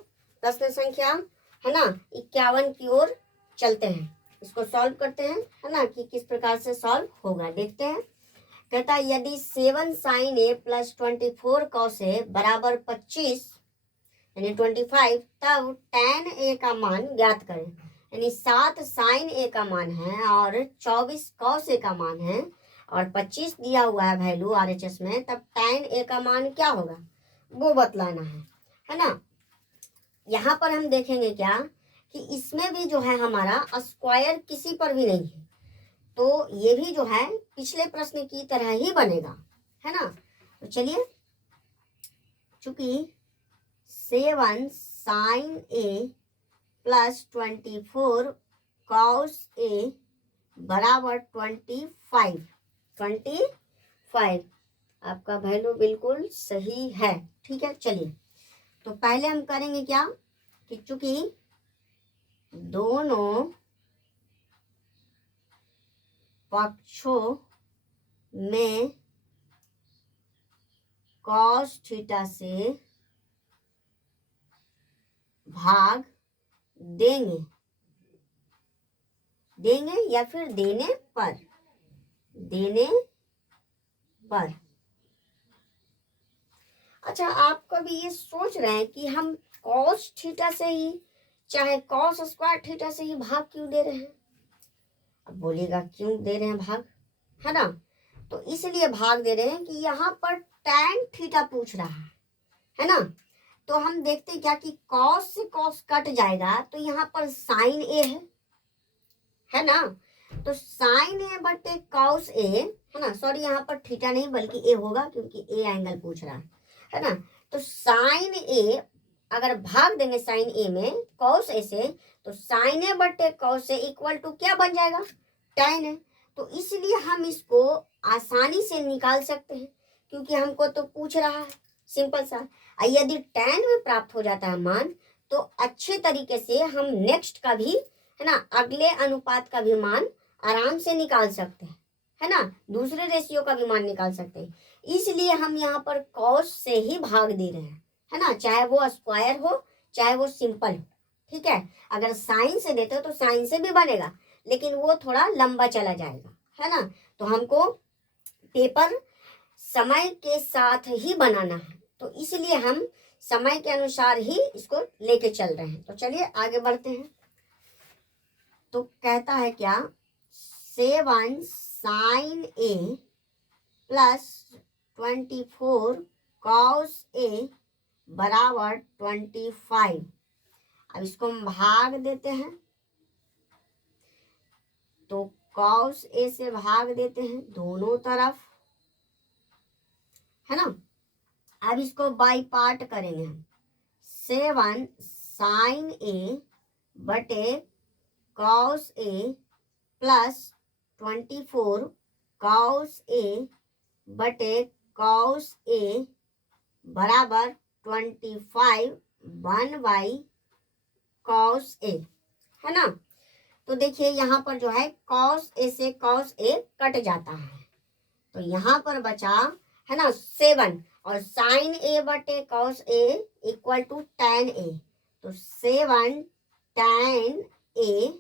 प्रश्न संख्या है ना 51 की ओर चलते हैं, इसको सॉल्व करते हैं, है ना, कि किस प्रकार से सॉल्व होगा, देखते हैं। कहता है यदि 7 sin a plus 24 cos a बराबर 25 यानी 25, तब tan a का मान ज्ञात करें। यानी 7 sin a का मान है और 24 cos a का मान है और 25 दिया हुआ है वैल्यू RHS में, तब tan a का मान क्या होगा वो बतलाना है ना। यहाँ पर हम देखेंगे क्या कि इसमें भी जो है हमारा स्क्वायर किसी पर भी नहीं है, तो ये भी जो है पिछले प्रश्न की तरह ही बनेगा, है ना। तो चलिए, चूंकि 7 sin a plus 24 cos a बराबर 25 आपका वैल्यू बिल्कुल सही है, ठीक है। चलिए, तो पहले हम करेंगे क्या कि चूंकि दोनों पक्षों में cos थीटा से भाग देंगे या फिर देने पर अच्छा, आप कभी ये सोच रहे हैं कि हम cos थीटा से ही चाहे cos स्क्वायर थीटा से ही भाग क्यों दे रहे हैं? अब बोलिएगा क्यों दे रहे हैं भाग, है ना। तो इसलिए भाग दे रहे हैं कि यहाँ पर tan थीटा पूछ रहा है ना। तो हम देखते हैं क्या कि cos से cos कट जाएगा, तो यहाँ पर sin a है ना। तो sin a बटे cos a, है ना, सॉरी यहाँ पर थीटा नहीं बल्कि a होगा क्योंकि a एंगल पूछ रहा है ना। तो sin a अगर भाग देंगे sin a में cos a से, तो sin a बटे cos a इक्वल टू क्या बन जाएगा, tan है। तो इसलिए हम इसको आसानी से निकाल सकते हैं क्योंकि हमको तो पूछ रहा है, सिंपल सा। यदि tan में प्राप्त हो जाता है मान, तो अच्छे तरीके से हम नेक्स्ट का भी, है ना, अगले अनुपात का भी मान आराम से निकाल सकते हैं, है ना, दूसरे रेशियो का भी मान निकाल सकते हैं। इसलिए हम यहाँ पर cos से ही भाग दे रहे हैं, है ना, चाहे वो स्क्वायर हो चाहे वो सिंपल हो, ठीक है। अगर साइन से देते हो तो साइन से भी बनेगा, लेकिन वो थोड़ा लंबा चला जाएगा, है ना। तो हमको पेपर समय के साथ ही बनाना है, तो इसलिए हम समय के अनुसार ही इसको लेके चल रहे हैं। तो चलिए आगे बढ़ते हैं। तो कहता है क्या, 7 sin a plus 24 cos a बराबर 25। अब इसको हम भाग देते हैं, तो cos a से भाग देते हैं दोनों तरफ, है ना। अब इसको बाई पार्ट करेंगे हम, 7 sin a बटे cos a plus 24 cos A बटे cos A बराबर 25 1 cos A, है ना। तो देखिए यहाँ पर जो है cos A से cos A कट जाता है, तो यहाँ पर बचा है ना 7 और sin A बटे cos A equal to tan A, तो 7 tan A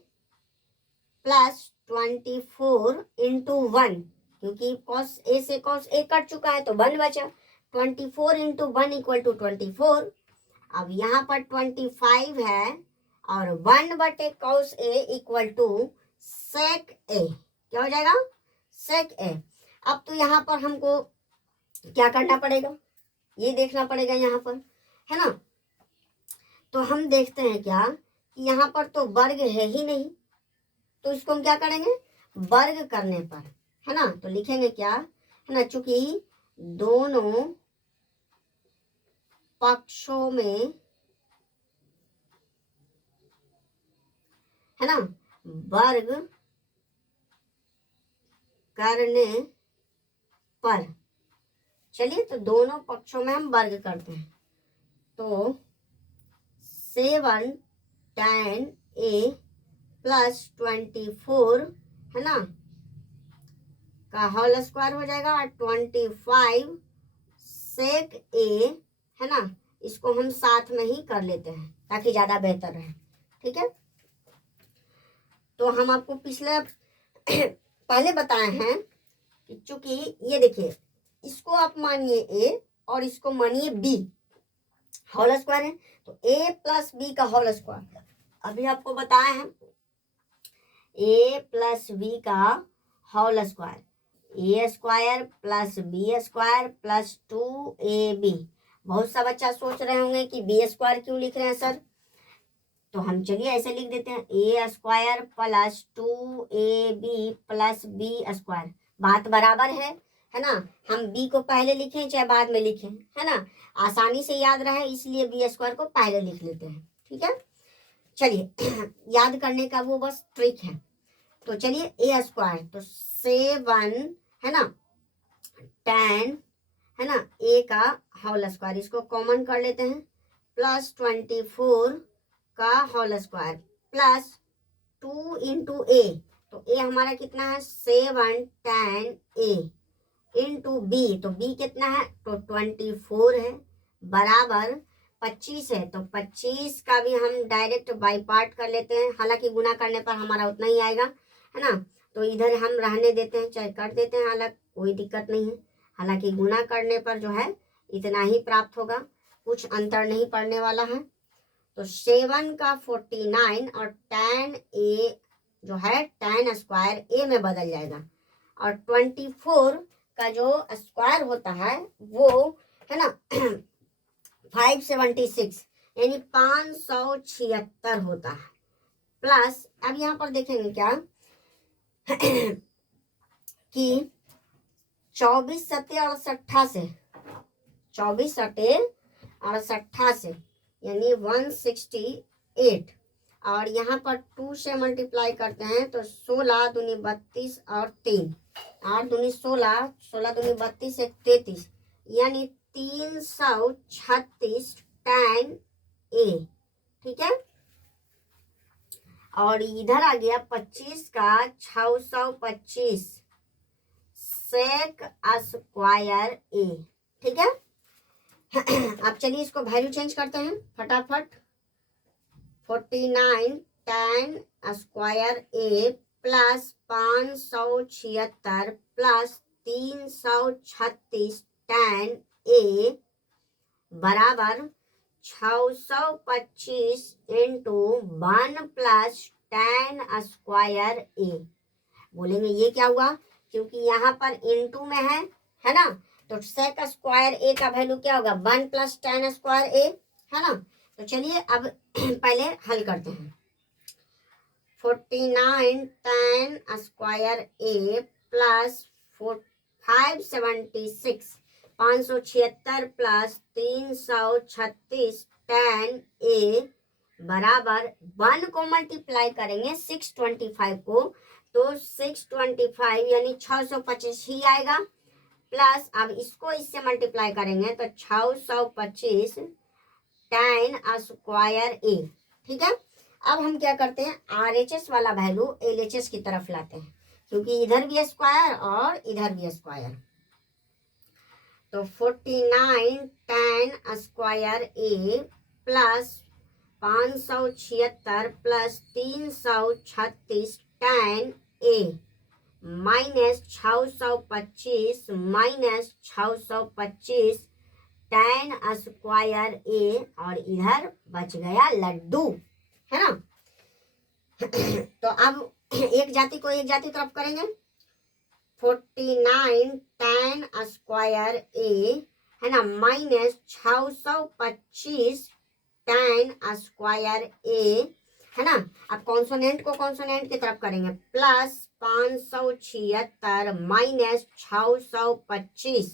प्लस 24 इंटू 1, क्योंकि cos A से cos A कट चुका है तो 1 बचा, 24 इंटू 1 इक्वल टू 24। अब यहाँ पर 25 है और 1 बटे cos A equal to sec A, क्या हो जाएगा sec A। अब तो यहाँ पर हमको क्या करना पड़ेगा, ये देखना पड़ेगा यहाँ पर, है ना। तो हम देखते हैं क्या कि यहाँ पर तो वर्ग है ही नहीं, तो इसको हम क्या करेंगे वर्ग करने पर, है ना। तो लिखेंगे क्या, है ना, चूंकि दोनों पक्षों में, है ना, वर्ग करने पर, चलिए तो दोनों पक्षों में हम वर्ग करते हैं, तो 7 tan A प्लस 24, है ना, का होल स्क्वायर हो जाएगा और 25 sec A, है ना, इसको हम साथ में ही कर लेते हैं ताकि ज्यादा बेहतर रहे, ठीक है। तो हम आपको पिछले पहले बताए हैं कि चूंकि ये देखिए इसको आप मानिए A और इसको मानिए B, होल स्क्वायर है तो A प्लस B का होल स्क्वायर, अभी आपको बताए हैं A प्लस B का whole square, A square plus B square plus 2AB। बहुत सा बच्चा सोच रहे होंगे कि B स्क्वायर क्यों लिख रहे हैं सर, तो हम चलिए ऐसे लिख देते हैं A square plus 2AB plus B square, बात बराबर है ना। हम B को पहले लिखें चाहे बाद में लिखें, है ना, आसानी से याद रहे इसलिए B स्क्वायर को पहले लिख लेते हैं, ठीक है। चलिए याद करने का वो बस ट्रिक है। तो चलिए A स्क्वायर तो 7, है ना, tan, है ना, A का होल स्क्वायर, इसको कॉमन कर लेते हैं, प्लस 24 का whole square plus 2 into A, तो A हमारा कितना है 7 tan A इंटू B, तो B कितना है तो 24 है बराबर 25 है, तो 25 का भी हम डायरेक्ट बाई पार्ट कर लेते हैं, हालांकि गुना करने पर हमारा उतना ही आएगा, है ना। तो इधर हम रहने देते हैं चाहे कर देते हैं, हालांकि कोई दिक्कत नहीं है, हालांकि गुना करने पर जो है इतना ही प्राप्त होगा, कुछ अंतर नहीं पड़ने वाला है। तो 7 का 49 और tan A जो है tan स्क्वायर A में बदल जाएगा, और 24 का जो स्क्वायर होता है वो, है ना, 576 यानी 576 होता है, प्लस अब यहाँ पर देखेंगे क्या कि 24 सत्ते 68 से, 24 सत्ते 68 से यानी 168, और यहाँ पर 2 से मल्टीप्लाई करते हैं तो 16 दूनी 32 और 3, 8 दूनी 16, 16 दूनी 32 एक 33 यानी 336 tan A, ठीक है। और इधर आ गया 25 का 625 sec स्क्वायर A, ठीक है। अब चलिए इसको वैल्यू चेंज करते हैं फटाफट, 49 tan square A plus 576 plus 336 tan A बराबर 625 into 1 plus tan square A। बोलेंगे ये क्या हुआ, क्योंकि यहाँ पर इंटू में है ना, तो सेक स्क्वायर A का वैल्यू क्या होगा 1 प्लस tan स्क्वायर A, है ना। तो चलिए अब पहले हल करते हैं, 49 tan square A plus 576 576 plus 336 tan A बराबर 1 को मल्टीप्लाई करेंगे 625 को तो 625 यानी 625 ही आएगा, प्लस अब इसको इससे मल्टीप्लाई करेंगे तो 625 tan स्क्वायर ए। ठीक है, अब हम क्या करते हैं, RHS वाला वैल्यू LHS की तरफ लाते हैं, क्योंकि इधर भी स्क्वायर और इधर भी स्क्वायर। तो 49 tan स्क्वायर ए प्लस 576 प्लस 336 tan ए माइनस 625 माइनस 625 tan स्क्वायर ए, और इधर बच गया लड्डू, है ना। तो अब एक जाति को एक जाति तरफ करेंगे, 49 tan स्क्वायर ए, है ना, माइनस 625 tan स्क्वायर ए, है ना। अब कॉन्सोनेंट को कॉन्सोनेंट की तरफ करेंगे, प्लस 576 माइनस 625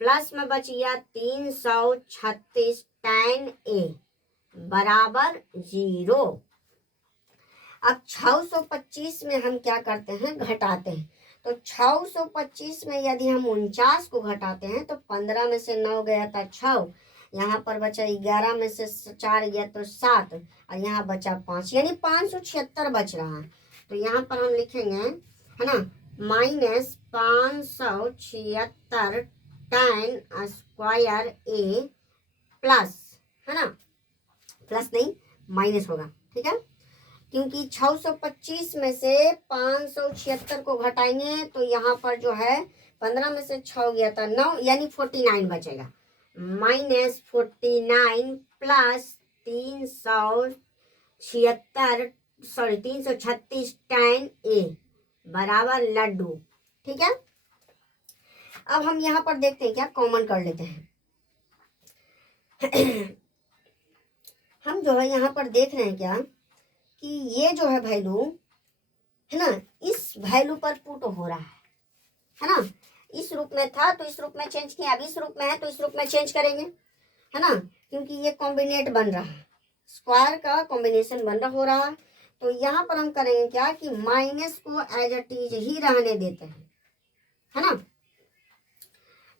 प्लस में बच गया 336 tan ए बराबर 0। अब 625 में हम क्या करते हैं, घटाते हैं। तो 625 में यदि हम 49 को घटाते हैं तो 15 में से 9 गया था 6, यहाँ पर बचा 11 में से 4 गया तो 7, और यहाँ बचा 5, यानी 576 बच रहा है। तो यहाँ पर हम लिखेंगे, है ना, माइनस 576 tan स्क्वायर ए प्लस, है ना, प्लस नहीं माइनस होगा, ठीक है, क्योंकि 625 में से 576 को घटाएंगे तो यहाँ पर जो है 15 में से 6 गया था 9, यानी 49 बचेगा, माइनस 49 प्लस 336 tan ए बराबर लड्डू। ठीक है, अब हम यहाँ पर देखते हैं, क्या कॉमन कर लेते हैं। हम जो है यहाँ पर देख रहे हैं क्या कि ये जो है वैल्यू, है ना, इस वैल्यू पर पुट हो रहा है ना। इस रूप में था तो इस रूप में चेंज किया, अब इस रूप में है तो इस रूप में चेंज करेंगे, है ना, क्योंकि ये कॉम्बिनेट बन रहा है, स्क्वायर का कॉम्बिनेशन बन रहा हो रहा है। तो यहाँ पर हम करेंगे क्या कि माइनस को एज इट इज ही रहने देते हैं, है ना।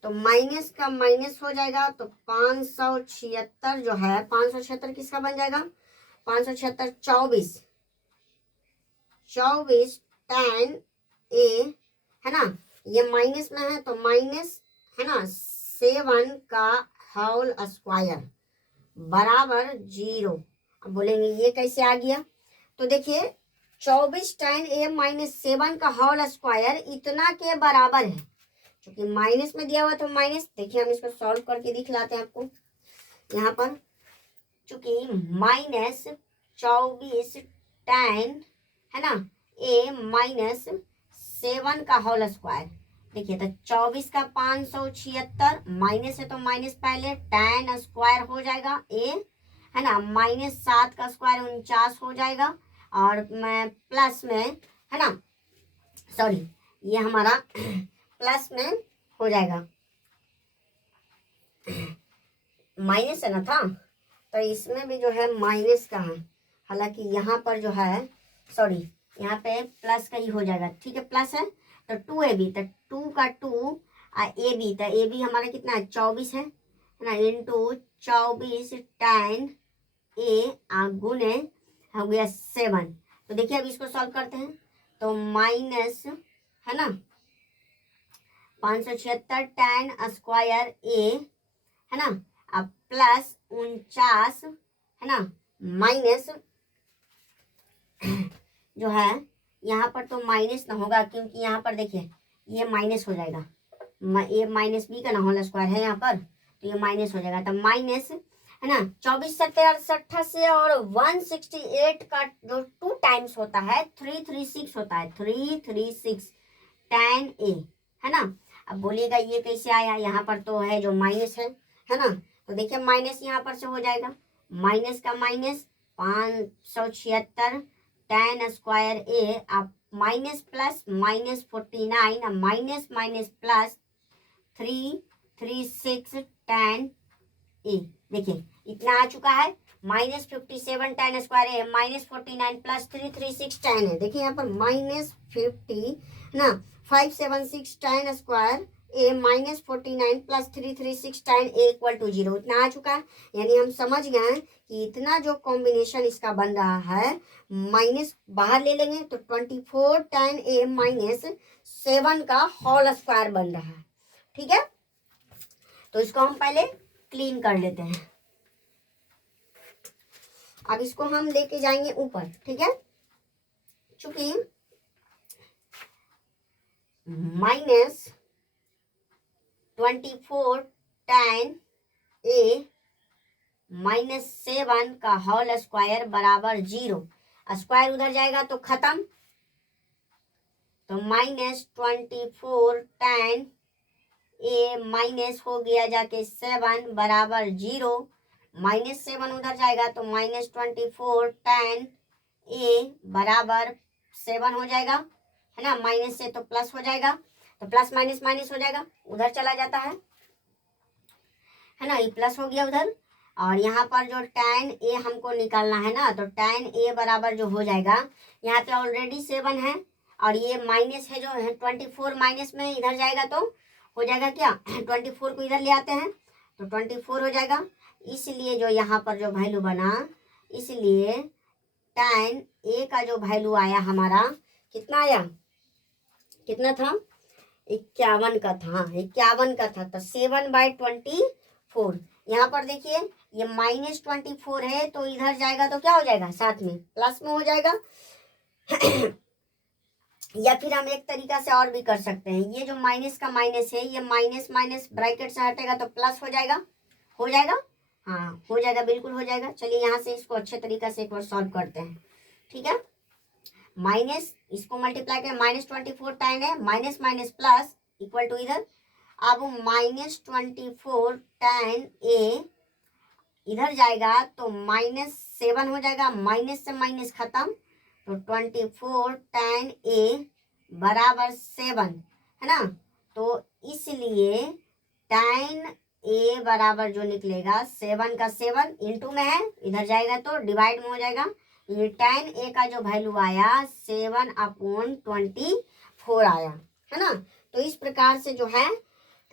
तो माइनस का माइनस हो जाएगा, तो 576 जो है, 576 किसका बन जाएगा, 576 24 tan ए, है ना, ये माइनस में है तो माइनस, है ना, 7 का होल स्क्वायर बराबर 0। अब बोलेंगे ये कैसे आ गया, तो देखिए 24 tan ए माइनस 7 का होल स्क्वायर इतना के बराबर है, क्योंकि माइनस में दिया हुआ तो माइनस। देखिए हम इसको सॉल्व करके दिखलाते हैं आपको। यहाँ पर चूंकि माइनस 24 tan, है ना, ए माइनस 7 का होल स्क्वायर, देखिए तो 24 का 576 माइनस है तो माइनस पहले, tan स्क्वायर हो जाएगा ए, है ना, माइनस 7 का स्क्वायर 49 हो जाएगा, और मैं प्लस में, है ना, सॉरी ये हमारा प्लस में हो जाएगा, माइनस है ना था, तो इसमें भी जो है माइनस का है, हालांकि यहाँ पर जो है, सॉरी यहाँ पे प्लस का ही हो जाएगा, ठीक है, प्लस है तो 2ab, तो 2 का 2 ab, तो ab हमारा कितना है 24 है ना, इंटू 24 tan ए गुने हो गया 7। तो देखिए अब इसको सॉल्व करते हैं, तो माइनस, है ना, 576 tan स्क्वायर ए, है ना, अब प्लस 49, है ना, माइनस जो है यहाँ पर तो माइनस ना होगा, क्योंकि यहाँ पर देखिए ये माइनस हो जाएगा, ये माइनस बी का ना होल स्क्वायर है यहाँ पर, तो ये माइनस हो जाएगा, तो माइनस, है ना, 24 67 से और 168 का जो 2 टाइम्स होता है 336 होता है, 336 tan ए, है ना। अब बोलिएगा ये कैसे आया, यहाँ पर तो है जो माइनस है ना, तो देखिए माइनस यहाँ पर से हो जाएगा, माइनस का माइनस 576 tan स्क्वायर ए, अब minus plus minus 49, minus minus plus 336 tan ए, देखिए इतना आ चुका है, -57 tan square A -49 plus 336 tan है। देखिए यहाँ पर -50 ना 576 tan square A -49 plus 336 tan ए इक्वल टू 0 इतना आ चुका है। यानी हम समझ गए कि इतना जो कॉम्बिनेशन इसका बन रहा है, माइनस बाहर ले लेंगे तो 24 tan ए -7 का होल स्क्वायर बन रहा है। ठीक है, तो इसको हम पहले क्लीन कर लेते हैं। अब इसको हम लेके जाएंगे ऊपर। ठीक है, चूंकि -24 tan ए -7 का होल स्क्वायर बराबर 0। स्क्वायर उधर जाएगा तो खत्म, तो -24 tan ए माइनस हो गया जाके 7 बराबर 0। -7 उधर जाएगा तो -24 tan ए बराबर 7 हो जाएगा, है ना। माइनस से तो प्लस हो जाएगा, तो प्लस माइनस माइनस हो जाएगा, उधर चला जाता है ना। ये प्लस हो गया उधर। और यहाँ पर जो tan ए हमको निकालना है ना, तो tan ए बराबर जो हो जाएगा, यहाँ पे ऑलरेडी 7 है और ये माइनस है जो है 24 माइनस में इधर जाएगा तो हो जाएगा क्या 24 को इधर ले आते हैं तो 24 हो जाएगा। इसलिए जो यहाँ पर जो वैल्यू बना, इसलिए tan ए का जो वैल्यू आया हमारा कितना आया, कितना था 51 का था, 51 का था। तो 7/24 यहाँ पर देखिए ये -24 है तो इधर जाएगा तो क्या हो जाएगा, साथ में प्लस में हो जाएगा। या फिर हम एक तरीका से और भी कर सकते हैं, ये जो माइनस का माइनस है, ये माइनस माइनस ब्रैकेट से हटेगा तो प्लस हो जाएगा, हो जाएगा, हाँ हो जाएगा, बिल्कुल हो जाएगा। चलिए यहाँ से इसको अच्छे तरीका से एक बार सॉल्व करते हैं। ठीक है, माइनस इसको मल्टीप्लाई करें, -24 tan है minus minus plus equal to इधर। अब -24 tan ए इधर जाएगा तो -7 हो जाएगा, माइनस से माइनस खत्म, तो 24 tan ए बराबर 7, है ना। तो इसलिए tan ए बराबर जो निकलेगा 7 का 7 इंटू में है, इधर जाएगा तो डिवाइड में हो जाएगा। ये tan ए का जो वैल्यू आया 7/24 आया, है ना। तो इस प्रकार से जो है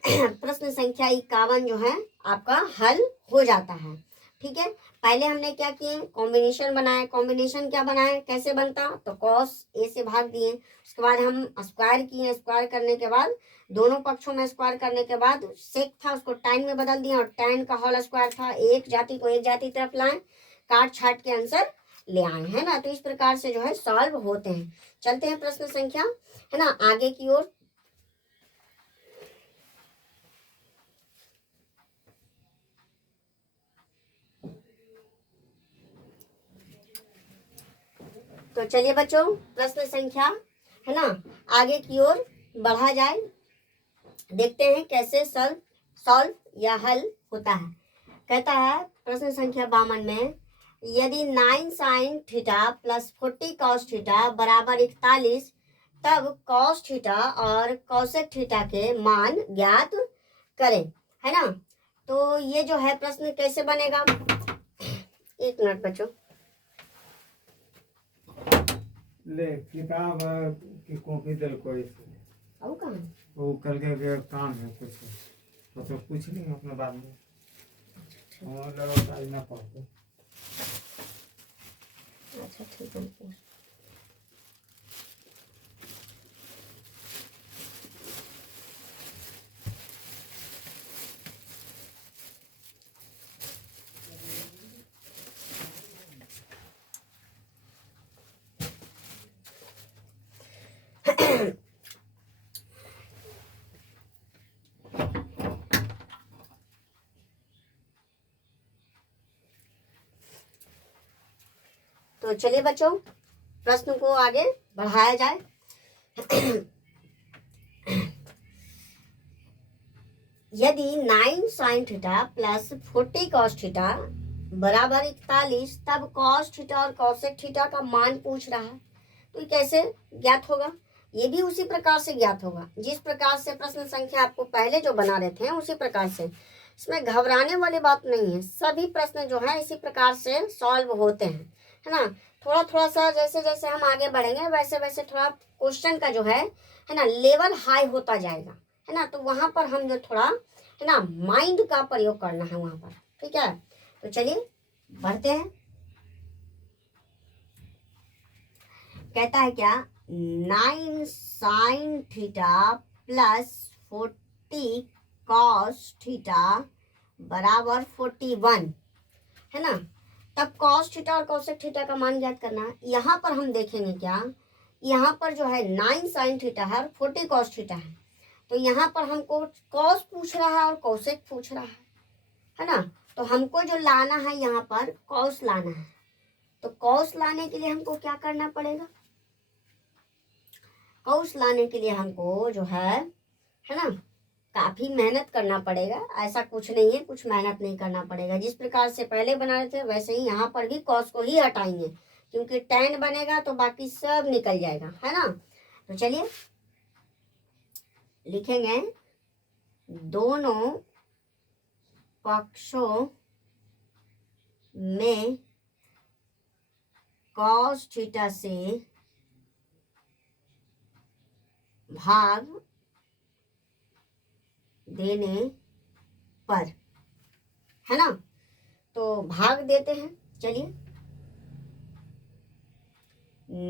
प्रश्न संख्या 51 जो है आपका हल हो जाता है। ठीक है, पहले हमने क्या किए, कॉम्बिनेशन बनाया। कॉम्बिनेशन क्या बनाए, कैसे बनता, तो cos ए से भाग दिए, उसके बाद हम स्क्वायर किए, स्क्वायर करने के बाद दोनों पक्षों में स्क्वायर करने के बाद सेक था उसको tan में बदल दिया और tan का होल स्क्वायर था, एक जाति को एक जाति तरफ लाए, काट छाट के आंसर ले आए, है ना। तो इस प्रकार से जो है सॉल्व होते हैं। चलते हैं प्रश्न संख्या, है ना, आगे की ओर। तो चलिए बच्चों प्रश्न संख्या, है ना, आगे की ओर बढ़ा जाए, देखते हैं कैसे सॉल्व या हल होता है। कहता है प्रश्न संख्या 52 में, यदि 9 sin theta plus 40 cos theta बराबर 41, तब cos थीटा और cosec थीटा के मान ज्ञात करें, है ना। तो ये जो है प्रश्न कैसे बनेगा, एक मिनट बच्चों, ले किताब की कॉपी दिल को आओ कहाँ, वो कल के काम है कुछ, तो कुछ नहीं अपने बाद में और लगा ना पढ़ते। अच्छा ठीक है। तो चलिए बच्चों प्रश्न को आगे बढ़ाया जाए। यदि 9 sin theta plus 40 cos theta बराबर 41, तब cos थीटा और cosec थीटा का मान पूछ रहा है, तो कैसे ज्ञात होगा, ये भी उसी प्रकार से ज्ञात होगा जिस प्रकार से प्रश्न संख्या आपको पहले जो बना रहे थे उसी प्रकार से। इसमें घबराने वाली बात नहीं है, सभी प्रश्न जो है इसी प्रकार से सॉल्व होते हैं, है ना। थोड़ा थोड़ा सा जैसे जैसे हम आगे बढ़ेंगे वैसे वैसे थोड़ा क्वेश्चन का जो है ना लेवल हाई होता जाएगा, है ना। तो वहां पर हम जो थोड़ा है ना माइंड का प्रयोग करना है वहां पर, ठीक है। तो चलिए बढ़ते हैं। कहता है क्या, 9 sin theta plus 40 cos theta बराबर 41, है ना। तब cos थीटा और cosec थीटा का मान ज्ञात करना है। यहाँ पर हम देखेंगे क्या, यहाँ पर जो है 9 sin थीटा है और 40 cos थीटा है। तो यहाँ पर हमको cos पूछ रहा है और cosec पूछ रहा है ना। तो हमको जो लाना है यहाँ पर cos लाना है। तो cos लाने के लिए हमको क्या करना पड़ेगा, cos लाने के लिए हमको जो है ना काफी मेहनत करना पड़ेगा। ऐसा कुछ नहीं है, कुछ मेहनत नहीं करना पड़ेगा। जिस प्रकार से पहले बना रहे थे वैसे ही यहाँ पर भी cos को ही हटाएंगे, क्योंकि tan बनेगा तो बाकी सब निकल जाएगा, है ना। तो चलिए लिखेंगे, दोनों पक्षों में cos थीटा से भाग देने पर, है ना। तो भाग देते हैं, चलिए।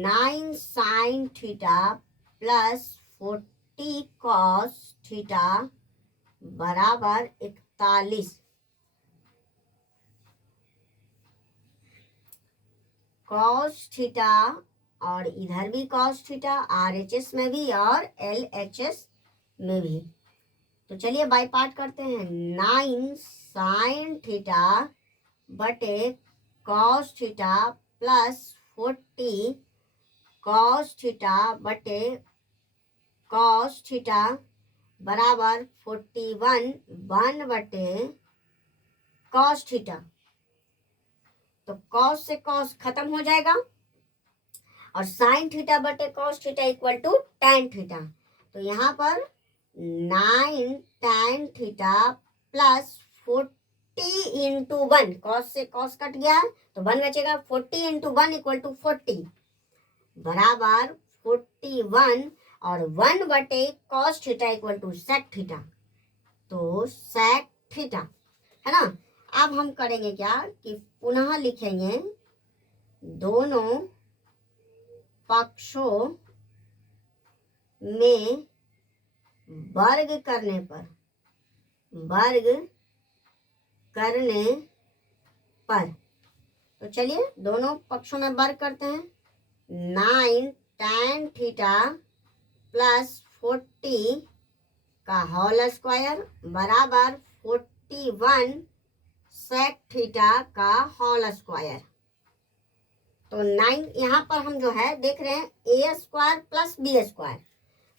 9 sin theta plus 40 cos theta बराबर 41। cos थीटा और इधर भी cos थीटा, RHS में भी और LHS में भी। तो चलिए बाय पार्ट करते हैं। 9 sin थीटा बटे cos theta plus 40 cos theta बटे cos थीटा बराबर 41 1 बटे cos थीटा। तो cos से cos खत्म हो जाएगा और sin थीटा बटे cos theta equal to tan theta. तो यहाँ पर 9 tan theta plus 40 into 1, cos से cos कट गया तो 1 बचेगा। 40 इंटू 1 इक्वल टू 40 बराबर 41 और 1 बटे cos theta equal to sec theta. तो sec थीटा, है ना। अब हम करेंगे क्या कि पुनः लिखेंगे, दोनों पक्षों में वर्ग करने पर। तो चलिए दोनों पक्षों में वर्ग करते हैं। 9 tan थीटा प्लस 40 का होल स्क्वायर बराबर 41 sec थीटा का होल स्क्वायर। तो 9 यहाँ पर हम जो है देख रहे हैं a square plus b square.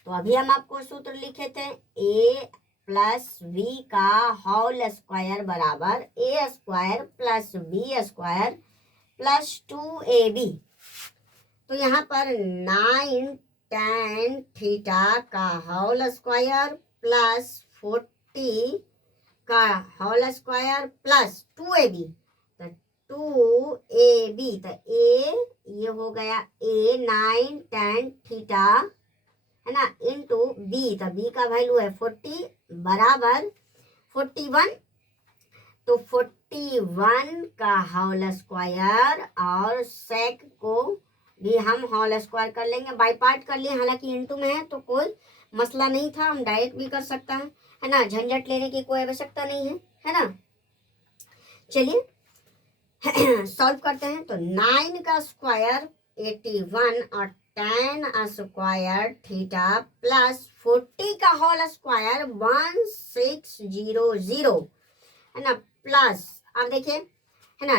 तो अभी हम आपको सूत्र लिखे थे a प्लस b का होल स्क्वायर बराबर a square plus b square plus 2ab। तो यहाँ पर 9 tan थीटा का होल स्क्वायर प्लस 40 का होल स्क्वायर प्लस 2ab। तो 2ab तो a ये हो गया a 9 tan थीटा, है ना, इंटू b। तो b का वैल्यू है 40 बराबर 41। तो 41 का होल स्क्वायर और sec को भी हम होल स्क्वायर कर लेंगे, बाई पार्ट कर लिए। हालांकि इंटू में है तो कोई मसला नहीं था, हम डायरेक्ट भी कर सकता है ना, झंझट लेने की कोई आवश्यकता नहीं है ना। चलिए सॉल्व करते हैं। तो 9 का स्क्वायर 81 और tan स्क्वायर थीटा प्लस 40 का होल स्क्वायर 1600, है ना, प्लस अब देखिए, है ना,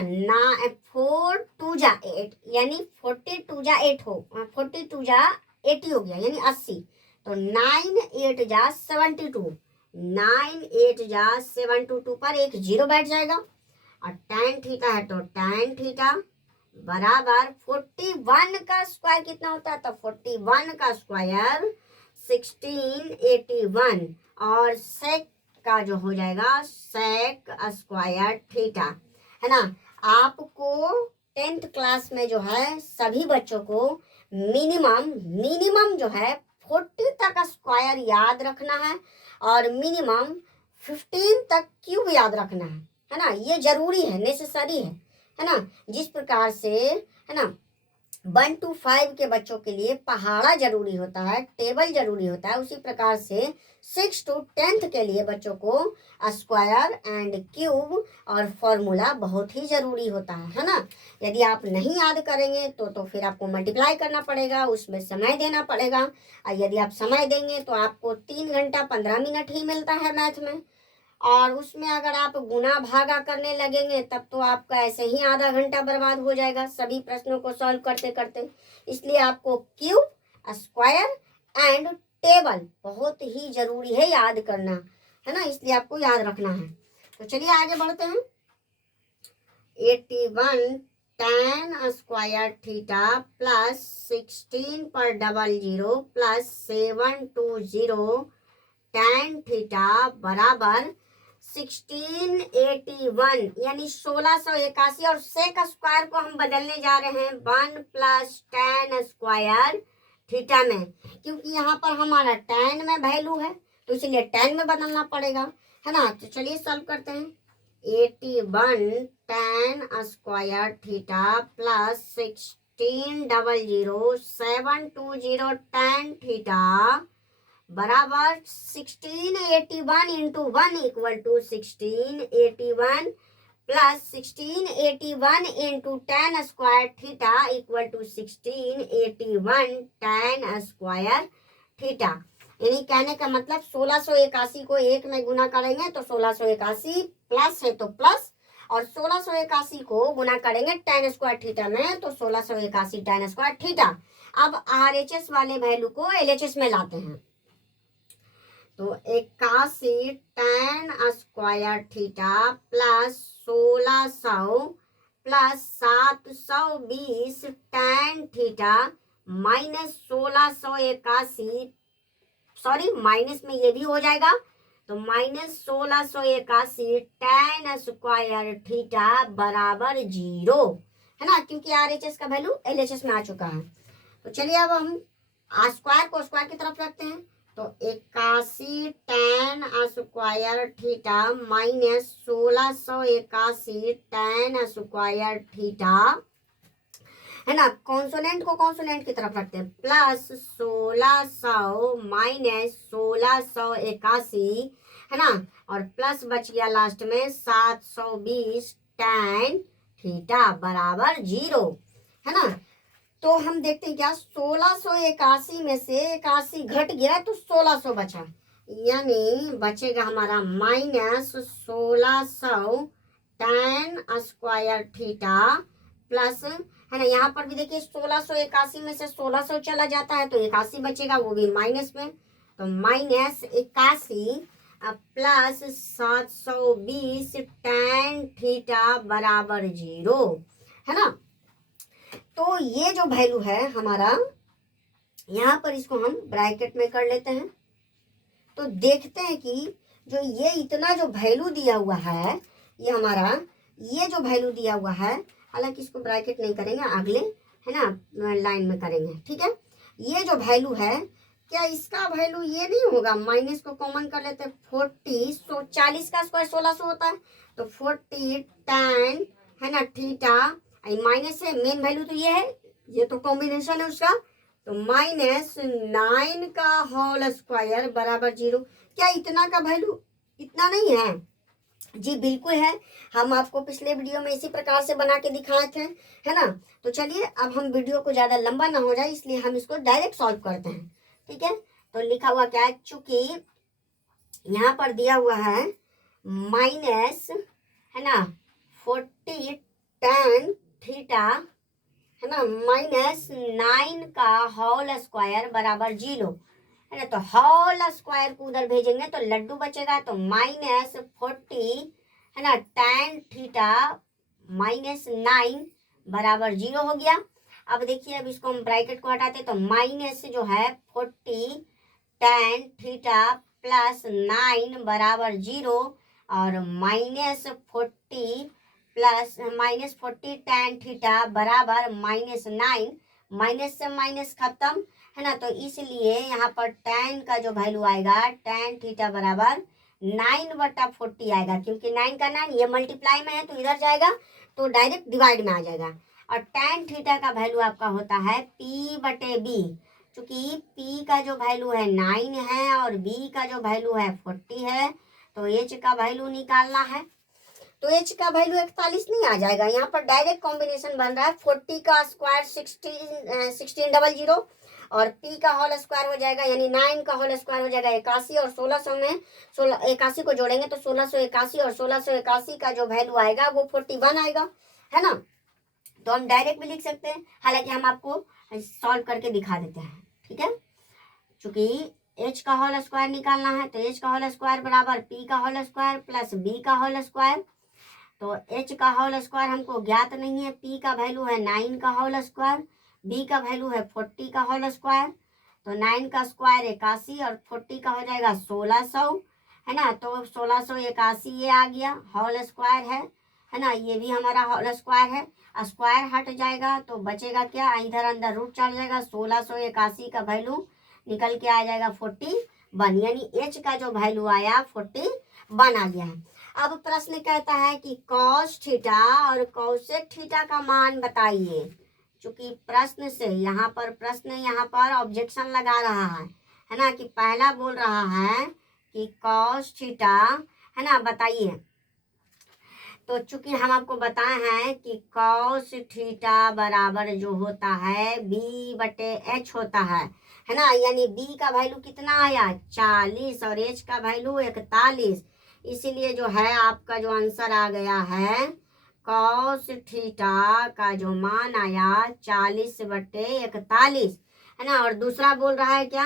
4 2 जा 8 यानी 40 2 जा 8 हो 40 2 जा 80 हो गया यानी 80। तो 9 8 जा 72, 9 8 जा 72 पर एक जीरो बैठ जाएगा और tan थीटा है तो tan थीटा बराबर 41 का स्क्वायर कितना होता है, तो 41 का स्क्वायर 1681 और sec का जो हो जाएगा सेक स्क्वायर थीटा, है ना। आपको 10th क्लास में जो है सभी बच्चों को मिनिमम जो है 40 तक स्क्वायर याद रखना है और मिनिमम 15 तक क्यूब याद रखना है ना। ये जरूरी है, नेसेसरी है ना। जिस प्रकार से, है ना, 1 to 5 के बच्चों के लिए पहाड़ा जरूरी होता है, टेबल जरूरी होता है, उसी प्रकार से 6 to 10th के लिए बच्चों को स्क्वायर एंड क्यूब और फॉर्मूला बहुत ही जरूरी होता है ना। यदि आप नहीं याद करेंगे तो फिर आपको मल्टीप्लाई करना पड़ेगा, उसमें समय देना पड़ेगा। और यदि आप समय देंगे तो आपको 3 घंटा 15 मिनट ही मिलता है मैथ में, और उसमें अगर आप गुना भागा करने लगेंगे तब तो आपका ऐसे ही आधा घंटा बर्बाद हो जाएगा सभी प्रश्नों को सॉल्व करते करते। इसलिए आपको क्यूब, स्क्वायर एंड टेबल बहुत ही जरूरी है याद करना, है ना। इसलिए आपको याद रखना है। तो चलिए आगे बढ़ते हैं। 81 tan स्क्वायर थीटा प्लस 16 पर double zero plus 720 tan theta बराबर 1681 यानी 1681, और सेक स्क्वायर को हम बदलने जा रहे हैं 1 प्लस tan स्क्वायर थीटा में, क्योंकि यहाँ पर हमारा tan में वैल्यू है तो इसलिए tan में बदलना पड़ेगा, है ना। तो चलिए सॉल्व करते हैं। 81 tan square theta plus 1600 720 tan theta बराबर 1681 into 1 equal to 1681 plus 1681 into tan square theta equal to 1681 tan square theta. यानी कहने का मतलब 1681 को 1 में गुना करेंगे तो 1681 प्लस है तो प्लस, और 1681 को गुना करेंगे tan स्क्वायर थीटा में तो 1681 tan स्क्वायर थीटा। अब RHS वाले वैल्यू को LHS में लाते हैं तो 81 tan square theta plus 1600 plus 720 tan theta minus 1681, sorry minus में ये भी हो जाएगा तो माइनस 1681 tan स्क्वायर थीटा बराबर 0, है ना, क्योंकि RHS का वैल्यू LHS में आ चुका है। तो चलिए अब हम स्क्वायर को स्क्वायर की तरफ रखते हैं तो 81 tan square theta minus 1681 tan square theta, है ना। कॉन्सोनेंट को कॉन्सोनेंट की तरफ रखते हैं प्लस 1600 माइनस 1681, है ना, और प्लस बच गया लास्ट में 720 tan थीटा बराबर 0, है ना। तो हम देखते हैं क्या 1681 में से 81 घट गया तो 1600 बचा, यानी बचेगा हमारा minus 1600 tan square theta plus, है ना, यहाँ पर भी देखिए 1681 में से 1600 चला जाता है तो 81 बचेगा, वो भी माइनस में, तो माइनस 81 प्लस 720 tan थीटा बराबर 0, है ना। तो ये जो वैल्यू है हमारा, यहाँ पर इसको हम ब्रैकेट में कर लेते हैं तो देखते हैं कि जो ये इतना जो वैल्यू दिया हुआ है, ये हमारा ये जो वैल्यू दिया हुआ है, हालांकि इसको ब्रैकेट नहीं करेंगे, अगले, है ना, लाइन में करेंगे, ठीक है। ये जो वैल्यू है, क्या इसका वैल्यू ये नहीं होगा, माइनस को कॉमन कर लेते हैं 40, 40 का स्क्वायर 1600 होता है तो 40 tan, है ना, थीटा, माइनस है, मेन वैल्यू तो ये है, ये तो कॉम्बिनेशन है उसका, तो माइनस 9 का होल स्क्वायर बराबर 0। क्या इतना का वैल्यू इतना नहीं है? जी बिल्कुल है, हम आपको पिछले वीडियो में इसी प्रकार से बना के दिखाए थे, है ना। तो चलिए अब हम वीडियो को ज़्यादा लंबा ना हो जाए इसलिए हम इसको डायरेक्ट सॉल्व करते हैं, ठीक है। तो लिखा हुआ क्या है, चूंकि यहाँ पर दिया हुआ है माइनस, है ना, 40 tan थीटा, है ना, माइनस 9 का होल स्क्वायर बराबर 0, है ना, तो होल स्क्वायर को उधर भेजेंगे तो लड्डू बचेगा, तो माइनस 40, है ना, tan थीटा माइनस 9 बराबर 0 हो गया। अब देखिए, अब इसको हम ब्रैकेट को हटाते तो माइनस जो है 40 tan थीटा प्लस 9 बराबर 0 और -40 प्लस -40 tan थीटा बराबर -9, माइनस से माइनस खत्म है ना, तो इसलिए यहाँ पर tan का जो वैल्यू आएगा tan थीटा बराबर 9/40 आएगा, क्योंकि 9 का 9 ये मल्टीप्लाई में है तो इधर जाएगा तो डायरेक्ट डिवाइड में आ जाएगा। और tan थीटा का वैल्यू आपका होता है P/B, चूंकि P का जो वैल्यू है 9 है और B का जो वैल्यू है 40 है, तो H का वैल्यू निकालना है। तो H का वैल्यू 41 नहीं आ जाएगा, यहाँ पर डायरेक्ट कॉम्बिनेशन बन रहा है 40 का स्क्वायर 1600 और P का होल स्क्वायर हो जाएगा, यानी 9 का होल स्क्वायर हो जाएगा 81 और 1600 में 81 को जोड़ेंगे तो 1681 और 1681 का जो वैल्यू आएगा वो 41 आएगा, है ना। तो हम डायरेक्ट भी लिख सकते हैं, हालांकि हम आपको सॉल्व करके दिखा देते हैं, ठीक है। चूंकि H का होल स्क्वायर निकालना है तो H का होल स्क्वायर बराबर P का होल स्क्वायर प्लस B का होल स्क्वायर। तो H का होल स्क्वायर हमको ज्ञात नहीं है, P का वैल्यू है 9 का होल स्क्वायर, B का वैल्यू है 40 का होल स्क्वायर। तो 9 का स्क्वायर 81 और 40 का हो जाएगा 1600, है ना। तो 1681 ये आ गया, होल स्क्वायर है ना, ये भी हमारा होल स्क्वायर है। स्क्वायर हट जाएगा तो बचेगा क्या, इधर अंदर रूट चढ़ जाएगा, 1681 का वैल्यू निकल के आ जाएगा 41, यानी H का जो वैल्यू आया 41 आ गया है। अब प्रश्न कहता है कि cos थीटा और cosec थीटा का मान बताइए। चूंकि प्रश्न से यहाँ पर ऑब्जेक्शन लगा रहा है ना, कि पहला बोल रहा है कि cos थीटा, है ना, बताइए। तो चूंकि हम आपको बताए हैं कि cos थीटा बराबर जो होता है B/H होता है ना, यानी B का वैल्यू कितना आया 40 और H का वैल्यू 41, इसीलिए जो है आपका जो आंसर आ गया है cos थीटा का जो मान आया 40/41, है ना। और दूसरा बोल रहा है क्या,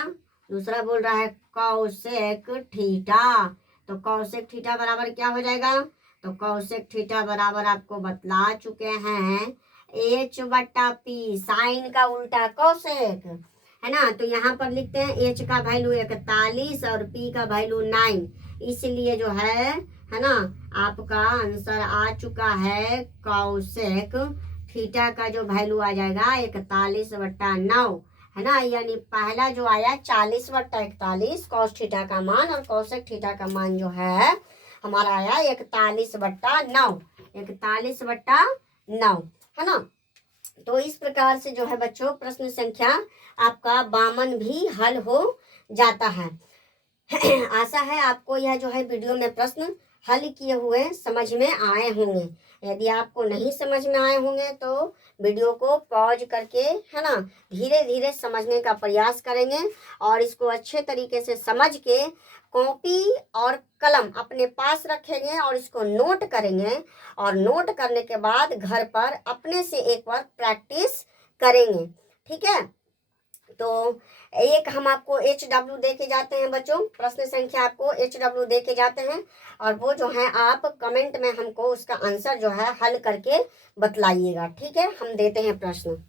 दूसरा बोल रहा है cosec थीटा। तो cosec थीटा बराबर क्या हो जाएगा, तो cosec थीटा बराबर आपको बतला चुके हैं H/P, साइन का उल्टा cosec, है ना। तो यहाँ पर लिखते हैं H का वैल्यू 41 और P का वैल्यू 9, इसलिए जो है ना, आपका आंसर आ चुका है cosec थीटा का जो वैल्यू आ जाएगा 41/9, है ना, यानी पहला जो आया 40/41 cos थीटा का मान, और cosec थीटा का मान जो है हमारा आया 41/9, 41/9, है ना। तो इस प्रकार से जो है बच्चों प्रश्न संख्या आपका 52 भी हल हो जाता है। आशा है आपको यह जो है वीडियो में प्रश्न हल किए हुए समझ में आए होंगे। यदि आपको नहीं समझ में आए होंगे तो वीडियो को पॉज करके, है ना, धीरे धीरे समझने का प्रयास करेंगे और इसको अच्छे तरीके से समझ के कॉपी और कलम अपने पास रखेंगे और इसको नोट करेंगे, और नोट करने के बाद घर पर अपने से एक बार प्रैक्टिस करेंगे, ठीक है। तो एक हम आपको HW दे के जाते हैं बच्चों, प्रश्न संख्या आपको HW दे के जाते हैं, और वो जो है आप कमेंट में हमको उसका आंसर जो है हल करके बतलाइएगा, ठीक है। हम देते हैं प्रश्न।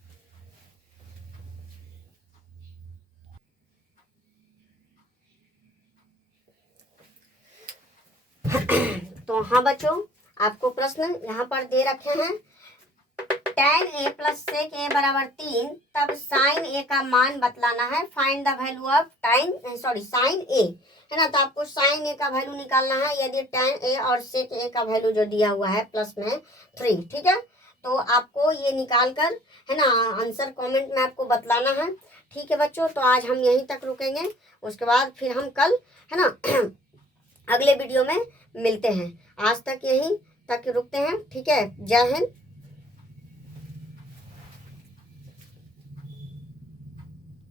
तो हाँ बच्चों, आपको प्रश्न यहाँ पर दे रखे हैं, tan A plus sec A बराबर 3, तब sin A का मान बतलाना है। Find the value of sin A, है ना। तो आपको sin A का वैल्यू निकालना है, यदि tan A और sec A का वैल्यू जो दिया हुआ है प्लस में 3, ठीक है। तो आपको ये निकाल कर, है ना, आंसर कमेंट में आपको बतलाना है, ठीक है बच्चों। तो आज हम यहीं तक रुकेंगे, उसके बाद फिर हम कल, है ना, अगले वीडियो में मिलते हैं। आज तक यहीं तक रुकते हैं, ठीक है। जय हिंद।